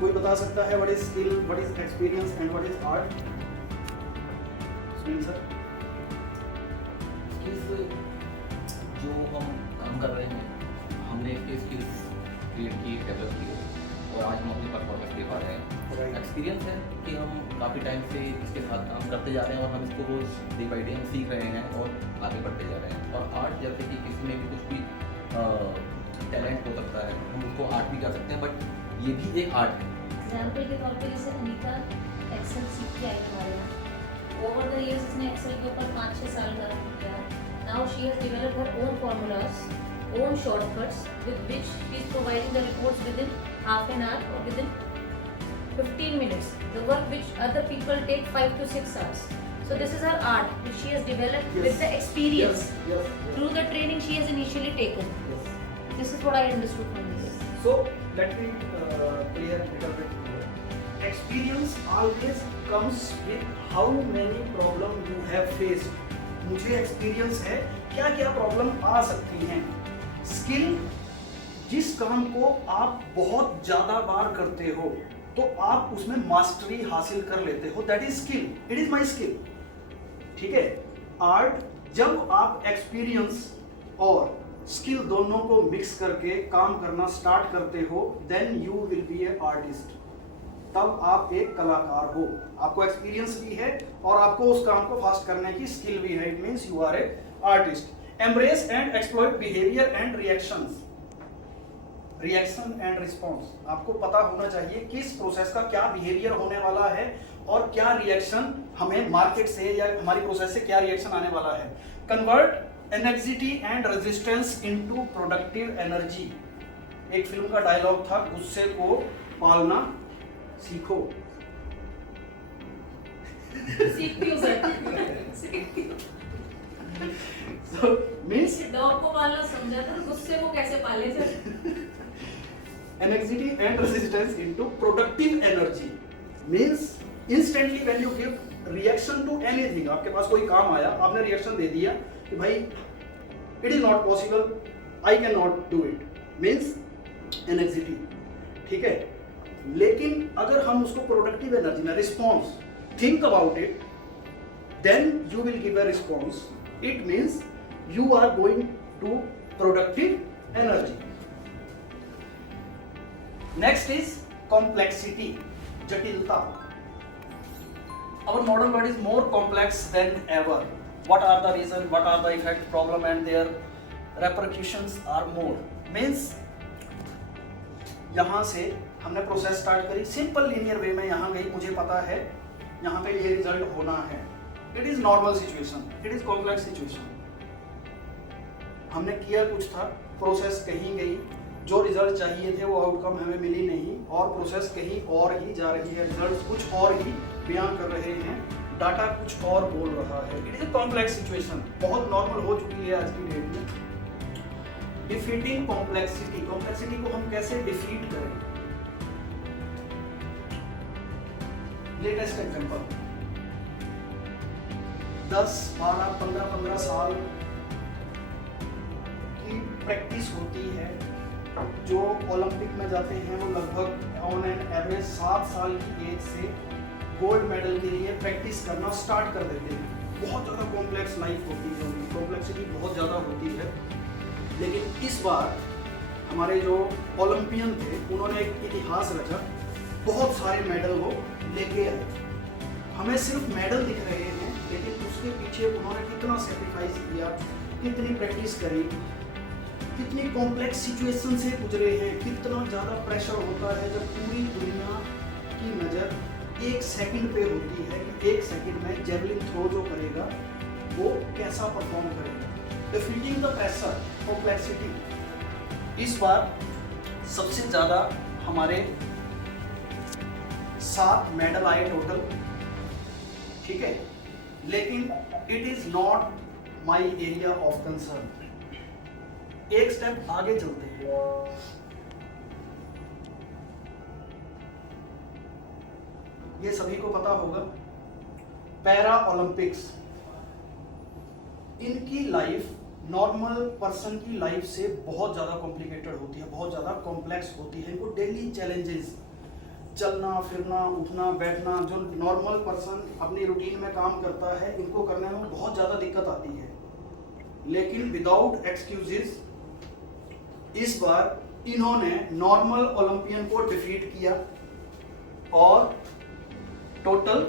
कोई बता सकता है what is skill, what is experience and what is art? Sunil sir. Skills, जो हम काम कर रहे हैं, हमने इसके स्किल्स क्रिएट की, डेवलप की और आज हम अपनी परफॉर्मेंस दे पा रहे हैं। एक्सपीरियंस है कि हम काफ़ी टाइम से इसके साथ काम करते जा रहे हैं और हम इसको रोज डे बाई डे हम सीख रहे हैं और आगे बढ़ते जा रहे हैं। और आर्ट, जैसे कि किसी में भी कुछ भी टैलेंट हो सकता है, हम उसको आर्ट भी कर सकते हैं, बट ये भी एक आर्ट है। एग्जाम्पल के तौर पे जैसे अनीता एक्सेल सीख के आई हमारे यहाँ, ओवर द इयर्स इसने एक्सेल के ऊपर 5-6 साल का काम किया। Now she has developed her own formulas, own shortcuts with which she is providing the reports within half an hour or within 15 minutes, the work which other people take 5 to 6 hours. So this is her art which she has developed with the experience, through the training she has initially taken. This is what I understood from this. So let me clear a little bit here. Experience always comes with how many problems you have faced. मुझे experience है क्या क्या problem आ सकती हैं। Skill, जिस काम को आप बहुत ज्यादा बार करते हो तो आप उसमें मास्टरी हासिल कर लेते हो, that is skill, it is my skill, ठीक है। आर्ट, जब आप एक्सपीरियंस और स्किल दोनों को मिक्स करके काम करना स्टार्ट करते हो, then you will be a artist. तब आप एक कलाकार हो, आपको एक्सपीरियंस भी है और आपको उस काम को फास्ट करने की स्किल भी है। It means you are a artist. Embrace and exploit behaviour and reactions, reaction and response. आपको पता होना चाहिए किस प्रोसेस का क्या बिहेवियर होने वाला है और क्या रिएक्शन हमें मार्केट से या हमारी प्रोसेस से क्या रिएक्शन आने वाला है। Convert anxiety and resistance into productive energy. एक फिल्म का डायलॉग था, गुस्से को पालना सीखो। सीखती हूँ सर, सीखती हूँ। So, means डॉग को पालना समझा था, गुस्से को कैसे पाले sir? Anxiety and resistance into productive energy means instantly when you give reaction to anything। आपके पास कोई काम आया, आपने रिएक्शन दे दिया कि भाई it is not possible, I cannot do it, means anxiety, ठीक है। लेकिन अगर हम उसको प्रोडक्टिव एनर्जी में response, think about it, then you will give a response. It means you are going to productive energy. Next is complexity, जटिलता। Our modern world is more complex than ever. What are the reason? What are the effect, problem, and their repercussions are more. Means यहाँ से हमने process start करी simple linear वे में, यहाँ गई, मुझे पता है यहाँ पे ये रिजल्ट होना है। It is normal situation, it is complex situation. हमने किया कुछ था, प्रोसेस कहीं गई, जो रिजल्ट चाहिए थे वो आउटकम हमें मिली नहीं, और प्रोसेस कहीं और ही जा रही है, रिजल्ट कुछ और ही बयान कर रहे हैं, डाटा कुछ और बोल रहा है। It is a complex situation, बहुत नॉर्मल हो चुकी है आज की डेट में। डिफीटिंग कॉम्प्लेक्सिटी, कॉम्प्लेक्सिटी को हम कैसे डिफीट करें? लेटेस्ट एग्जांपल, 10, 12, 15 साल की प्रैक्टिस होती है। जो ओलंपिक में जाते हैं वो लगभग ऑन एन एवरेज 7 साल की एज से गोल्ड मेडल के लिए प्रैक्टिस करना स्टार्ट कर देते हैं। बहुत ज़्यादा कॉम्प्लेक्स लाइफ होती है, उनकी कॉम्प्लेक्सिटी बहुत ज़्यादा होती है। लेकिन इस बार हमारे जो ओलंपियन थे उन्होंने एक इतिहास रचा, बहुत सारे मेडल वो लेके आए। हमें सिर्फ मेडल दिख रहे हैं, लेकिन उसके पीछे उन्होंने कितना सेक्रीफाइस किया, कितनी प्रैक्टिस करी, कितनी कॉम्प्लेक्स सिचुएशन से गुजरे हैं, कितना ज़्यादा प्रेशर होता है जब पूरी दुनिया की नज़र एक सेकंड पे होती है कि एक सेकंड में जेवलिन थ्रो जो करेगा वो कैसा परफॉर्म करेगा। Defeating the pressure, complexity. इस बार सबसे ज़्यादा हमारे 7 मेडल आए टोटल, ठीक है। लेकिन it is not my area of concern. एक स्टेप आगे चलते हैं। ये सभी को पता होगा, पैरा ओलंपिक्स, इनकी लाइफ नॉर्मल पर्सन की लाइफ से बहुत ज़्यादा कॉम्प्लिकेटेड होती है, बहुत ज़्यादा कॉम्प्लेक्स होती है। इनको डेली चैलेंजेस, चलना फिरना उठना बैठना, जो नॉर्मल पर्सन अपनी रूटीन में काम करता है, इनको करने में बहुत ज़्यादा दिक्कत आती है। लेकिन विदाउट एक्सक्यूजेस इस बार इन्होंने नॉर्मल ओलंपियन को डिफीट किया और टोटल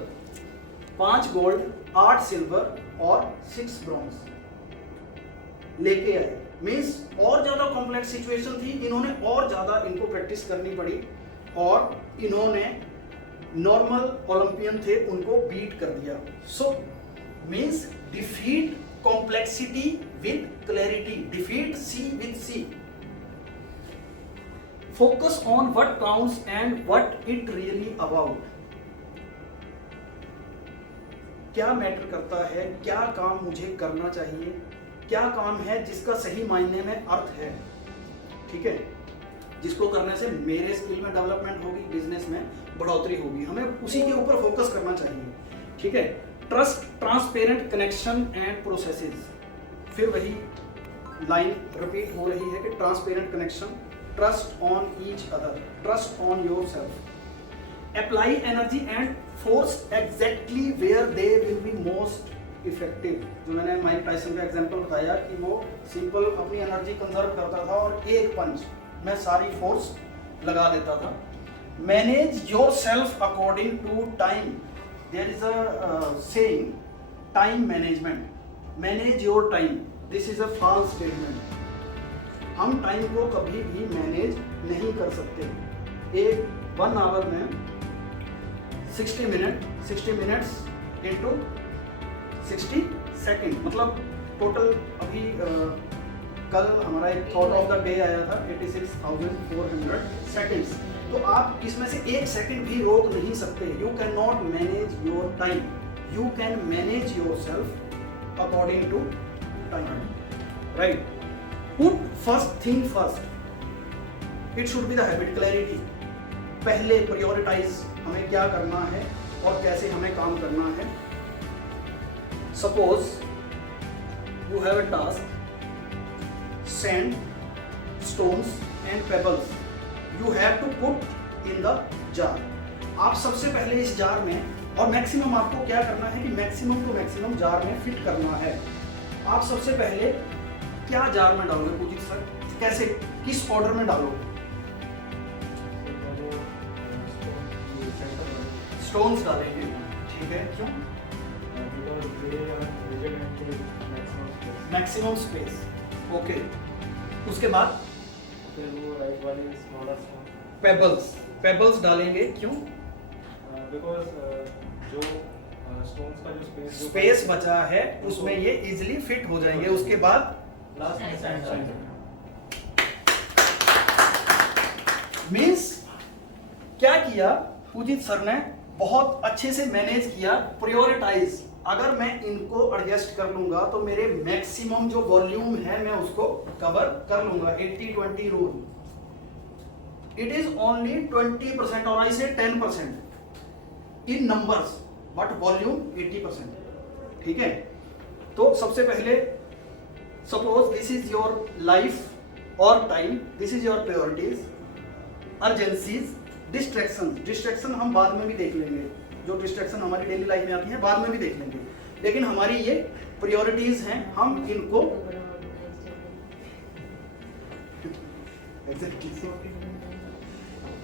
5 गोल्ड, 8 सिल्वर और 6 ब्रॉन्ज लेके आए। मींस और ज्यादा कॉम्प्लेक्स सिचुएशन थी, इन्होंने और ज्यादा इनको प्रैक्टिस करनी पड़ी और इन्होंने नॉर्मल ओलंपियन थे उनको बीट कर दिया। So means defeat complexity with clarity, defeat C with C. Focus on what counts and what it really about। क्या मैटर करता है, क्या काम मुझे करना चाहिए, क्या काम है जिसका सही मायने में अर्थ है, ठीक है, जिसको करने से मेरे स्किल में डेवलपमेंट होगी, बिजनेस में बढ़ोतरी होगी, हमें उसी के ऊपर फोकस करना चाहिए, ठीक है। Trust, transparent connection and processes. फिर वही लाइन रिपीट हो रही है कि transparent connection, trust on each other, trust on yourself, apply energy and force exactly where they will be most effective, जो मैंने माइक टायसन का एग्जांपल बताया कि वो सिंपल अपनी एनर्जी कंजर्व करता था और एक पंच में सारी फोर्स लगा देता था। Manage yourself according to time, there is a saying time management, manage your time, this is a false statement. हम टाइम को कभी भी मैनेज नहीं कर सकते। एक 1 आवर में 60 मिनट्स इंटू 60 सेकेंड, मतलब टोटल अभी कल हमारा एक थॉट ऑफ द डे आया था 86,400 सेकेंड्स। तो आप इसमें से एक सेकंड भी रोक नहीं सकते। You can not manage your time, you can manage yourself according to time, right. Put first thing first, it should be the habit. Clarity, पहले प्रायोरिटाइज हमें क्या करना है और कैसे हमें काम करना है। Suppose you have a task, sand, stones and pebbles you have to put in the jar। आप सबसे पहले इस जार में, और मैक्सिमम आपको क्या करना है कि मैक्सिमम टू मैक्सिमम जार में फिट करना है। आप सबसे पहले क्या जार में डालोगे पूजित सर, कैसे, किस ऑर्डर में डालोगे? स्टोन्स डालेंगे, ठीक है, क्यों? Maximum space, okay. उसके बाद फिर वो राइट वाली स्मॉलर पेबल्स डालेंगे, क्यों? बिकॉज जो स्टोन्स का जो स्पेस बचा है उसमें ये इजीली फिट हो जाएंगे। उसके बाद लास्ट में सैंड डालेंगे। मींस क्या किया पूजित सर ने, बहुत अच्छे से मैनेज किया, प्रायोरिटाइज। अगर मैं इनको एडजस्ट कर लूंगा तो मेरे मैक्सिमम जो वॉल्यूम है मैं उसको कवर कर लूंगा। 80-20 रूल, इट इज ओनली 20% और आई से 10% इन नंबर्स, बट वॉल्यूम 80%, ठीक है। तो सबसे पहले suppose this is your life और time, this is your priorities, urgencies, distraction हम बाद में भी देख लेंगे, जो डिस्ट्रैक्शन हमारी डेली लाइफ में आती है बाद में भी देख लेंगे, लेकिन हमारी ये प्रायोरिटीज हैं, हम इनको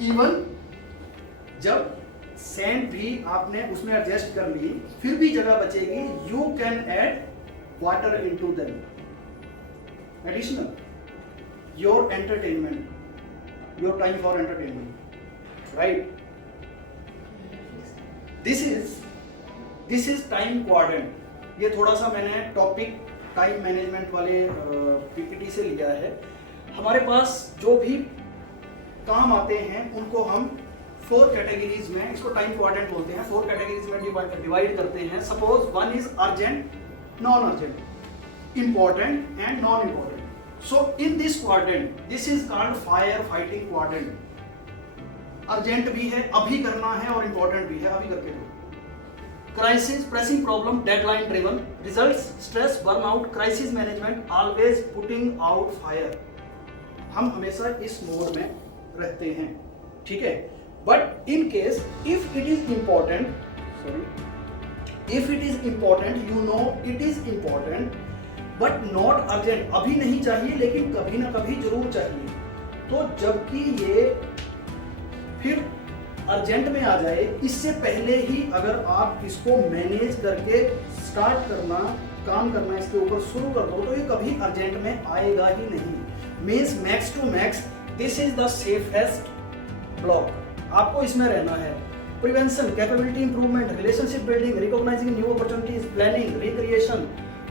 इवन जब सैंड भी आपने उसमें एडजस्ट कर ली फिर भी जगह बचेगी, you can add water into them, additional, your entertainment, your time for entertainment, right. This is time quadrant. ये थोड़ा सा मैंने टॉपिक टाइम मैनेजमेंट वाले पीपीटी से लिया है। हमारे पास जो भी काम आते हैं उनको हम 4 कैटेगरीज में, इसको टाइम क्वाड्रेंट बोलते हैं, 4 कैटेगरीज में डिवाइड करते हैं। Suppose 1 is urgent, non urgent, important and non important. So in this quadrant, this is called fire fighting quadrant. Urgent भी है, अभी करना है, और इंपॉर्टेंट भी है, अभी करके दो। Crisis, pressing problem, deadline driven, results, stress, burnout, crisis management, always putting out fire. हम हमेशा इस मोड में रहते हैं, ठीक है। But in case if it is important, you know it is important but not urgent, अभी नहीं चाहिए लेकिन कभी ना कभी जरूर चाहिए, तो जबकि ये फिर अर्जेंट में आ जाए, इससे पहले ही अगर आप इसको मैनेज करके स्टार्ट करना, काम करना इसके ऊपर शुरू कर दो, तो ये कभी अर्जेंट में आएगा ही नहीं। Means max to max this is the safest block, आपको इसमें रहना है। Prevention, capability improvement, relationship building, recognizing new opportunities, planning, recreation,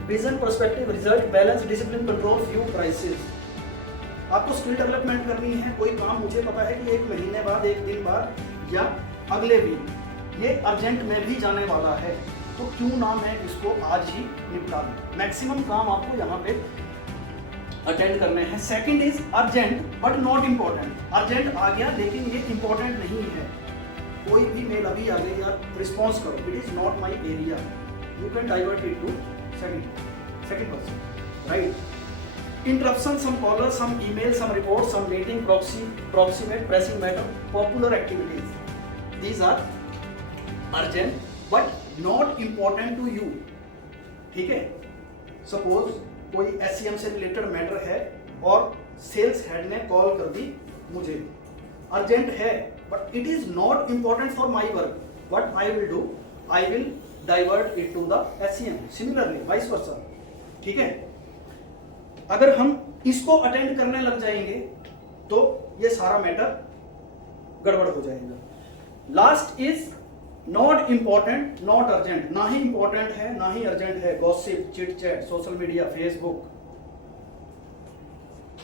vision, perspective, result, balance, discipline, control, few, crisis. आपको स्किल डेवलपमेंट करनी है, कोई काम मुझे पता है कि 1 महीने बाद, 1 दिन बाद या अगले वीक ये अर्जेंट में भी जाने वाला है, तो क्यों नाम है इसको आज ही निपटा दें। मैक्सिमम काम आपको यहाँ पे अटेंड करने हैं। Second is urgent but not important. Urgent आ गया लेकिन ये इम्पोर्टेंट नहीं है। कोई भी मेल अभी आ गई, यार रिस्पॉन्स करो, it is not my area, you can divert it to second person, right. Interruption, some caller, some email, some report, some meeting, proximate, pressing matter, popular activities. These are urgent but not important to you. ठीक है, suppose कोई SCM से related matter है और sales head ने call कर दी मुझे, urgent है but it is not important for my work, what I will do, I will divert it to the SCM, similarly vice versa. ठीक है, अगर हम इसको अटेंड करने लग जाएंगे तो ये सारा मैटर गड़बड़ हो जाएगा। Last is not important not urgent, ना ही इंपॉर्टेंट है ना ही अर्जेंट है, gossip, chit chat, social media, Facebook,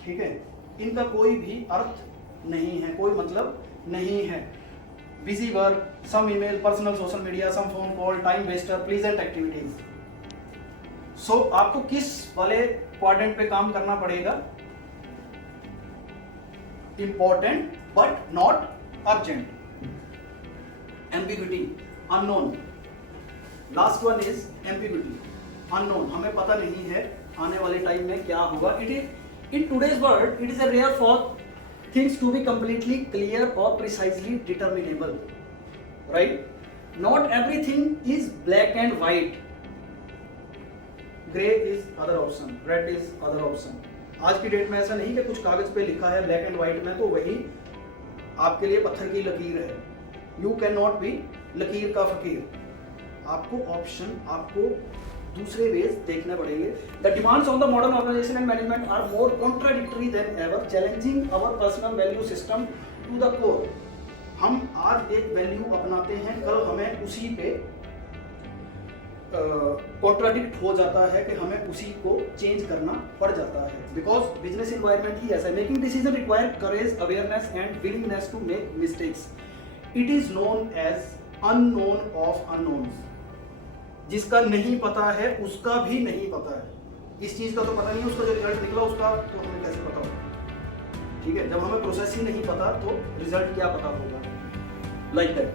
ठीक है, इनका कोई भी अर्थ नहीं है, कोई मतलब नहीं है। Busy work, some email, personal social media, some phone call, time waster, pleasant activities. So आपको किस वाले क्वाड्रेंट पे काम करना पड़ेगा? Important but not urgent, ambiguity, unknown. Last one is ambiguity, unknown, हमें पता नहीं है आने वाले टाइम में क्या होगा। It is in today's world it is a rare for things to be completely clear or precisely determinable, right? Not everything is black and white, gray is other option, red is other option। आज की date में ऐसा नहीं कि कुछ कागज पे लिखा है ब्लैक एंड व्हाइट में तो वही आपके लिए पत्थर की लकीर है। यू कैन नॉट बी लकीर का फकीर, आपको ऑप्शन, आपको दूसरे वेज देखने पड़ेंगे। The demands on the modern organization and management are more contradictory than ever, challenging our personal value system to the core. हम आज एक वैल्यू अपनाते हैं, कल हमें उसी पे कॉन्ट्राडिक्ट हो जाता है कि हमें उसी को चेंज करना पड़ जाता है, बिकॉज बिजनेस इन्वायरमेंट ही ऐसा है। Making decision require courage, awareness and willingness to make mistakes. It is known as unknown of unknowns. जिसका नहीं पता है उसका भी नहीं पता है। इस चीज का तो पता नहीं है, उसका जो रिजल्ट निकला उसका तो हमें कैसे पता होगा? ठीक है, जब हमें प्रोसेस ही नहीं पता तो रिजल्ट क्या पता होगा? Like that.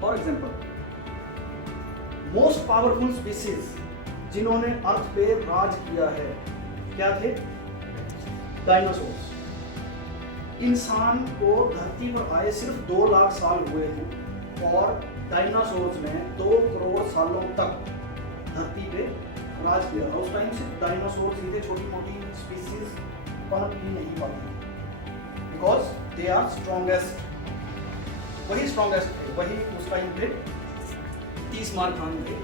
For example, most powerful species जिन्होंने अर्थ पे राज किया है क्या थे? डायनासोर्स। इंसान को धरती पर आए सिर्फ 2 लाख साल हुए हैं और डायनासोर्स ने 2 करोड़ सालों तक धरती पे राज किया था। उस टाइम से डायनासोर्स ही थे, छोटी मोटी स्पीसीज पनप ही नहीं पाती, बिकॉज दे आर स्ट्रॉन्गेस्ट। वही स्ट्रॉन्गेस्ट थे, वही उस टाइम पे 30 मार खान थे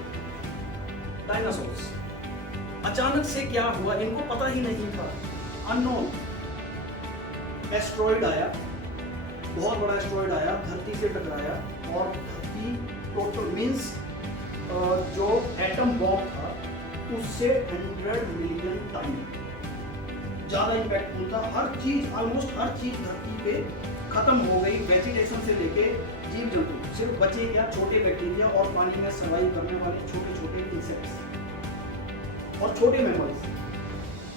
डायनासोर्स। अचानक से क्या हुआ इनको पता ही नहीं था, अननोन। एस्ट्रॉइड आया, बहुत बड़ा एस्ट्रॉइड आया, धरती से टकराया और धरती टोटल मीन्स जो एटम बॉम्ब था उससे 100 मिलियन टाइम ज़्यादा इम्पैक्टफुल था। हर चीज, ऑलमोस्ट हर चीज धरती पे खत्म हो गई, वेजिटेशन से लेके जीव जंतु, सिर्फ बचे क्या? छोटे बैक्टीरिया और पानी में सर्वाइव करने वाले छोटे छोटे इंसेक्ट्स और छोटे मैमल्स।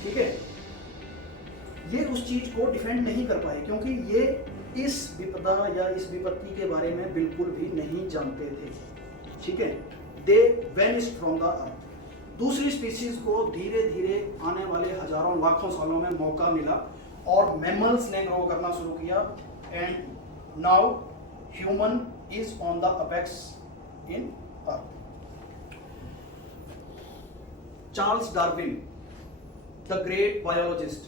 ठीक है, ये उस चीज को डिफेंड नहीं कर पाए क्योंकि ये इस विपदा या इस विपत्ति के बारे में बिल्कुल भी नहीं जानते थे। ठीक है, दे वेनिस्ड फ्रॉम द अर्थ। दूसरी स्पीसीज को धीरे धीरे आने वाले हजारों लाखों सालों में मौका मिला और मैमल्स ने ग्रो करना शुरू किया and now human is on the apex in earth. Charles Darwin, the great biologist,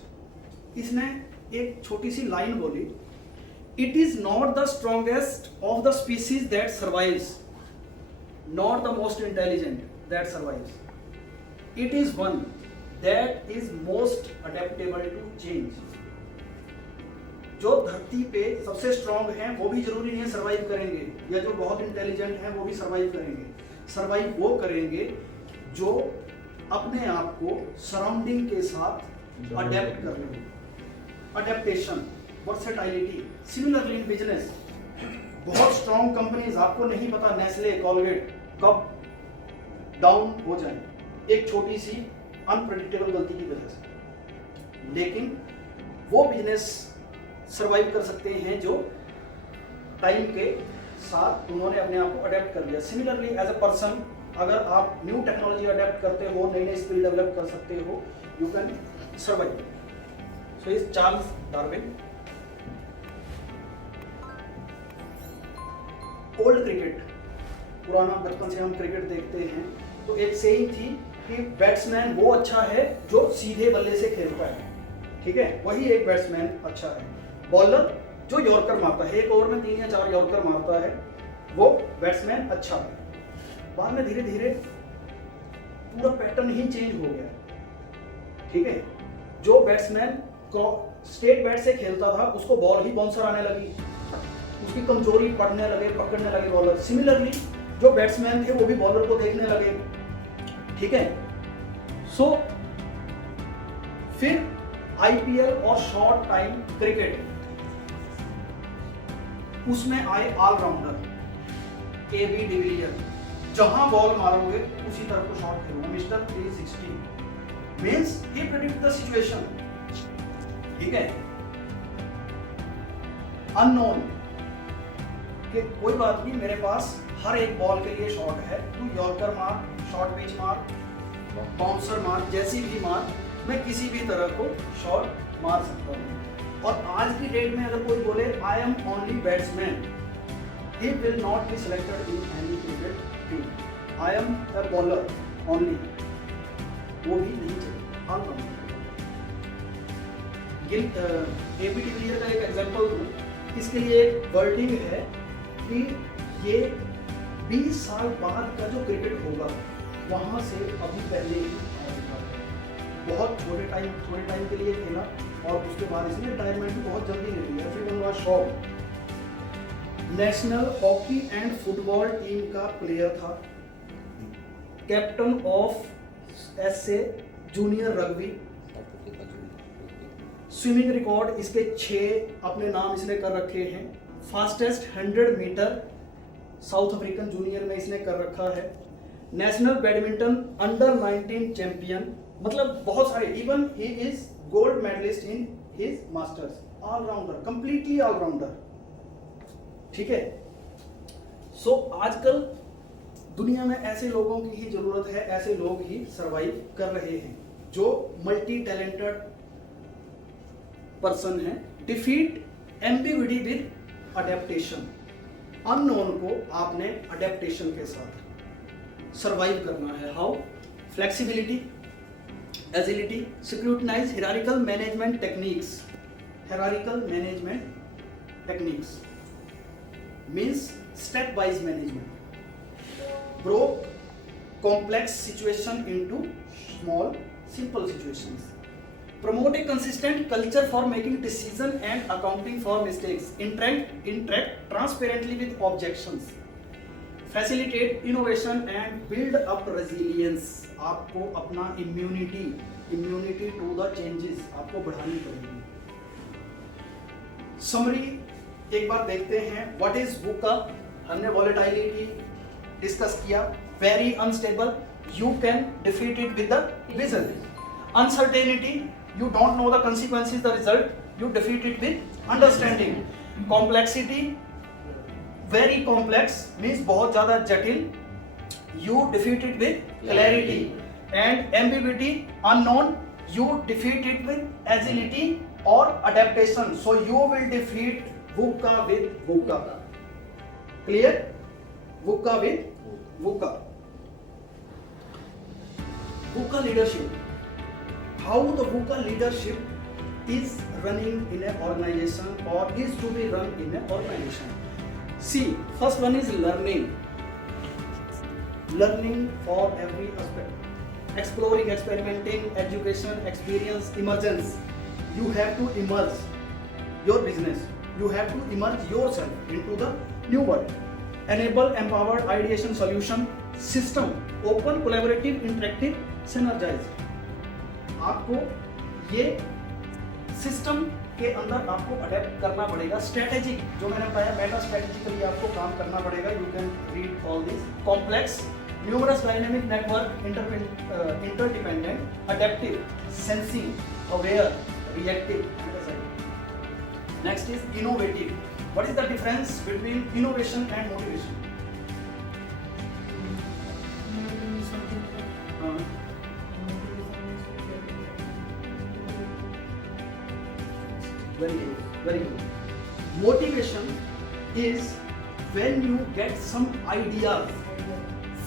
इसने एक छोटी सी लाइन बोली, it is not the strongest of the species that survives, not the most intelligent that survives, it is one that is most adaptable to change. जो धरती पे सबसे strong हैं वो भी जरूरी नहीं है सर्वाइव करेंगे, या जो बहुत इंटेलिजेंट हैं वो भी सर्वाइव करेंगे। सर्वाइव वो करेंगे जो अपने आप को सराउंडिंग के साथ अडेप्ट कर रहे हो। अडेप्टेशन, वर्सेटाइलिटी। सिमिलरली इन बिजनेस, बहुत स्ट्रॉन्ग कंपनीज, आपको नहीं पता नेस्ले, कॉलगेट कब डाउन हो जाए एक छोटी सी अनप्रेडिक्टेबल गलती की वजह से, लेकिन वो बिजनेस सर्वाइव कर सकते हैं जो टाइम के साथ उन्होंने अपने आप को अडेप्ट कर लिया। सिमिलरली एज अ पर्सन, अगर आप न्यू टेक्नोलॉजी अडेप्ट करते हो, नई नई स्किल डेवलप कर सकते हो, you can survive. So is Charles Darwin. Old cricket, पुराना बचपन से हम क्रिकेट देखते हैं, तो एक सेइंग थी कि बैट्समैन वो अच्छा है जो सीधे बल्ले से खेलता है, ठीक है, वही एक बैट्समैन अच्छा है। बॉलर जो यॉर्कर मारता है, एक ओवर में 3 या 4 यॉर्कर मारता है, वो बैट्समैन अच्छा है। बाद में धीरे धीरे पूरा पैटर्न ही चेंज हो गया, ठीक है। जो बैट्समैन स्ट्रेट बैट से खेलता था उसको बॉल ही बाउंसर आने लगी, उसकी कमजोरी पकड़ने लगे बॉलर। सिमिलरली जो बैट्समैन थे वो भी बॉलर को देखने लगे, ठीक है। सो फिर आईपीएल और शॉर्ट टाइम क्रिकेट, उसमें आए ऑलराउंडर AB डिविलियर, जहां बॉल मारोगे उसी तरफ को शॉट खेलोगे, mister 360 means he predict the situation, ठीक है। अननोन कि कोई बात नहीं, मेरे पास हर एक बॉल के लिए शॉट है, तू यॉर्कर मार, शॉर्ट पिच मार, बाउंसर मार, जैसी भी मार, मैं किसी भी तरह को शॉट मार सकता हूँ। और आज की डेट में अगर कोई बोले I am only batsman, he will not be selected in any cricket team. I am a bowler only, वो भी नहीं चाहिए। ऑलराउंडर AB डिविलियर का एक एग्जांपल दूं, इसके लिए एक वर्डिंग है कि ये 20 साल बाद का जो क्रिकेट होगा वहां से अभी पहले ही आ चुका है। बहुत छोटे टाइम के लिए खेला और उसके बाद इसने रिटायरमेंट भी बहुत जल्दी ले लिया। Everyone was shocked. National hockey and football team का प्लेयर था, captain of SA junior rugby, swimming record इसके 6 अपने नाम इसने कर रखे हैं। Fastest 100 metre South African junior में इसने कर रखा है। नेशनल बैडमिंटन अंडर 19 चैंपियन, मतलब बहुत सारे, even he is gold medalist in his masters. All-rounder, completely all-rounder, ठीक है। सो आजकल दुनिया में ऐसे लोगों की ही जरूरत है, ऐसे लोग ही सरवाइव कर रहे हैं जो मल्टी टैलेंटेड पर्सन है। Defeat ambiguity with adaptation, unknown को आपने अडेप्टेशन के साथ सरवाइव करना है। How? Flexibility, agility, scrutinise hierarchical management techniques. Hierarchical management techniques means step-wise management. Broke complex situation into small, simple situations. Promote a consistent culture for making decision and accounting for mistakes. Interact transparently with objections. Facilitate innovation and build up resilience. आपको अपना immunity to the changes आपको बढ़ानी पड़ेगी। Summary एक बार देखते हैं। What is VUCA? हमने वॉलेटिलिटी डिस्कस किया। Very unstable, you can defeat it with the vision. Uncertainty, you don't know the consequences, the result, you defeat it with understanding. Complexity, very complex means बहुत ज्यादा जटिल, you defeat it with clarity. And ambiguity, unknown, you defeat it with agility और adaptation. So you will defeat VUCA with VUCA. Clear? VUCA with VUCA. VUCA leadership. How the VUCA leadership is running in an organization or is to be run in an organization. See, first one is learning. Learning for every aspect. Exploring, experimenting, education, experience, emergence. You have to immerse your business. You have to immerse yourself into the new world. Enable empowered ideation solution system. Open, collaborative, interactive, synergized. आपको ये system के अंदर आपको adapt करना पड़ेगा। Strategic, जो मैंने बताया, मेटा स्ट्रेटेजिकली आपको काम करना पड़ेगा। You can read all this. Complex, numerous dynamic network, interdependent, adaptive, sensing, aware, reactive. Next is innovative. What is the difference between innovation and motivation? Very good, very good. Motivation is when you get some ideas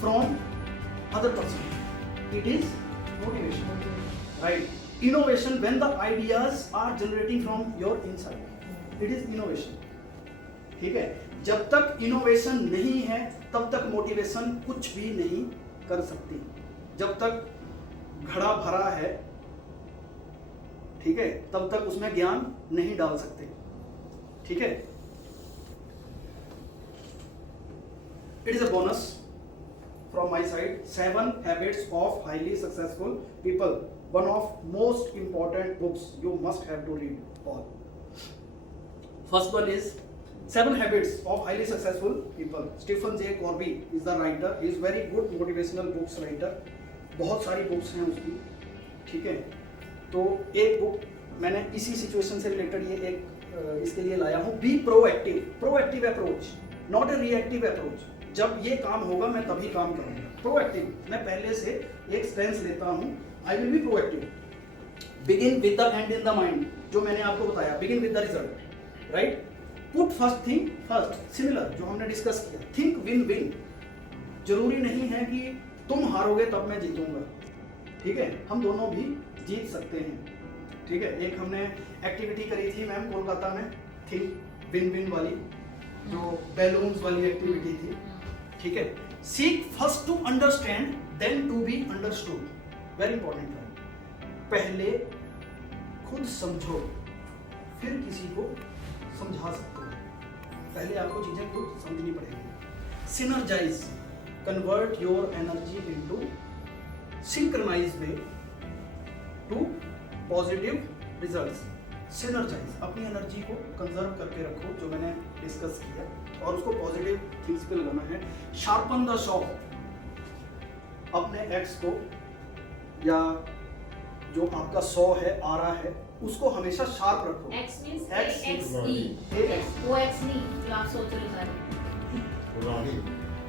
from other person. It is motivation, right? Innovation when the ideas are generating from your inside. It is innovation. ठीक है, जब तक innovation नहीं है तब तक motivation कुछ भी नहीं कर सकती. जब तक घड़ा भरा है, ठीक है, तब तक उसमें ज्ञान नहीं डाल सकते. ठीक है, it is a bonus from my side. 7 habits of highly successful people. One of most important books you must have to read all. First one is 7 habits of highly successful people. Stephen J. Covey is the writer. He is very good motivational books writer. बहुत सारी books हैं उसकी. ठीक है, तो एक book मैंने इसी सिचुएशन से रिलेटेड ये एक इसके लिए लाया हूँ. Be proactive. Proactive approach, not a reactive approach. जब ये काम होगा मैं तभी काम करूंगा. प्रोएक्टिव, मैं पहले से एक स्टेंस लेता हूं. आई will be proactive. Begin with the and in the mind, जो मैंने आपको बताया. Begin with the result, right? Put first thing first. Similar जो हमने डिस्कस किया. Think win win. जरूरी नहीं है कि तुम हारोगे तब मैं जीतूंगा. ठीक है, हम दोनों भी जीत सकते हैं. ठीक है, एक हमने एक्टिविटी करी थी मैम कोलकाता में, थिंक विन विन वाली, जो बैलून्स वाली एक्टिविटी थी. ठीक है, seek first to understand then to be understood. Very important है. पहले खुद समझो फिर किसी को समझा सकते हो. पहले आपको चीजें खुद समझनी पड़ेगी. Synergize, convert your energy into synchronize way to positive results. Synergize, अपनी एनर्जी को कंजर्व करके रखो, जो मैंने डिस्कस किया, और उसको पॉजिटिव थिंग्स पे लगाना है. Sharpen the Shaw. अपने एक्स को या जो आपका 100 है, आरा है, उसको हमेशा शार्प रखो. X means X AXE. AX. OX नहीं, जो आप सोच रहे थे.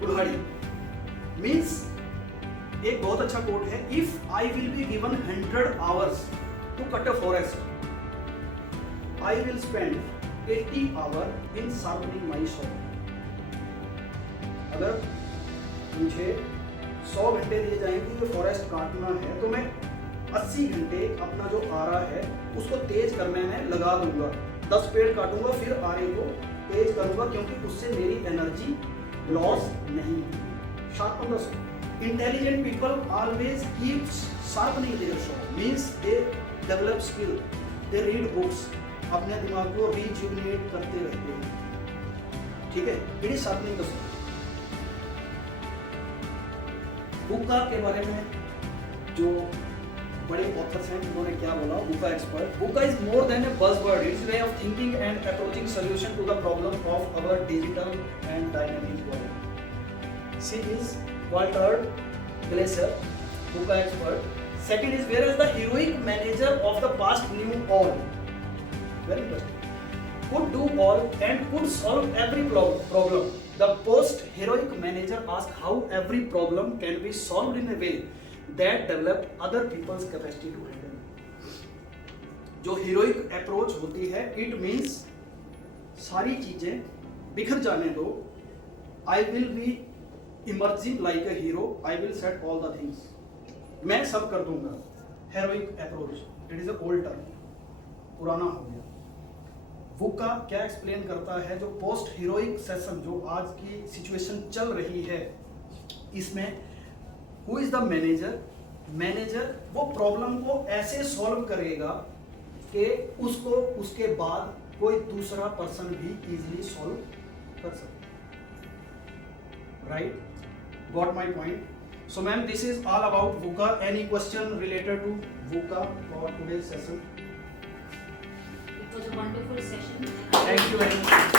कुल्हाड़ी मीन्स एक बहुत अच्छा कोट है. If I will be given 100 hours to cut a forest, I will spend 80 hours in sharpening my saw. अगर मुझे 100 घंटे दिए जाएं कि ये फॉरेस्ट काटना है, तो मैं 80 घंटे अपना जो आरा है उसको तेज करने में लगा दूंगा. 10 पेड़ काटूंगा, फिर आरे को तेज करूंगा, क्योंकि उससे मेरी एनर्जी लॉस नहीं. Sharpen the saw. Intelligent people always keep sharpening their saw. Means they develop skill, they read books, अपने दिमाग को रिजुविनेट करते रहते हैं. ठीक है, it is sharpening the saw. बुका के बारे में जो बड़े ऑथर्स हैं उन्होंने क्या बोला. बुका एक्सपर्ट. बुका is more than A buzzword. It's way of thinking and approaching solution to the problem of our digital and dynamic world. C is Walter Glaser, बुका expert. Second is whereas the heroic manager of the past knew all. Very interesting. Could do all and could solve every problem. The post-heroic manager asked how every problem can be solved in a way that developed other people's capacity to handle. जो heroic approach होती है, it means सारी चीजें बिखर जाने दो. I will be emerging like a hero. I will set all the things. मैं सब कर दूंगा. Heroic approach, it is a old term, पुराना हो गया. बुका क्या एक्सप्लेन करता है, जो पोस्ट हीरोइक सेशन जो आज की सिचुएशन चल रही है, इसमें who is the manager. Manager वो प्रॉब्लम को ऐसे सॉल्व करेगा कि उसको उसके बाद कोई दूसरा पर्सन भी इजीली सॉल्व कर सके. Right? Got my point? So ma'am, this is all about VUCA. Any question related to VUCA for today's session? It was a wonderful session. Thank you very much.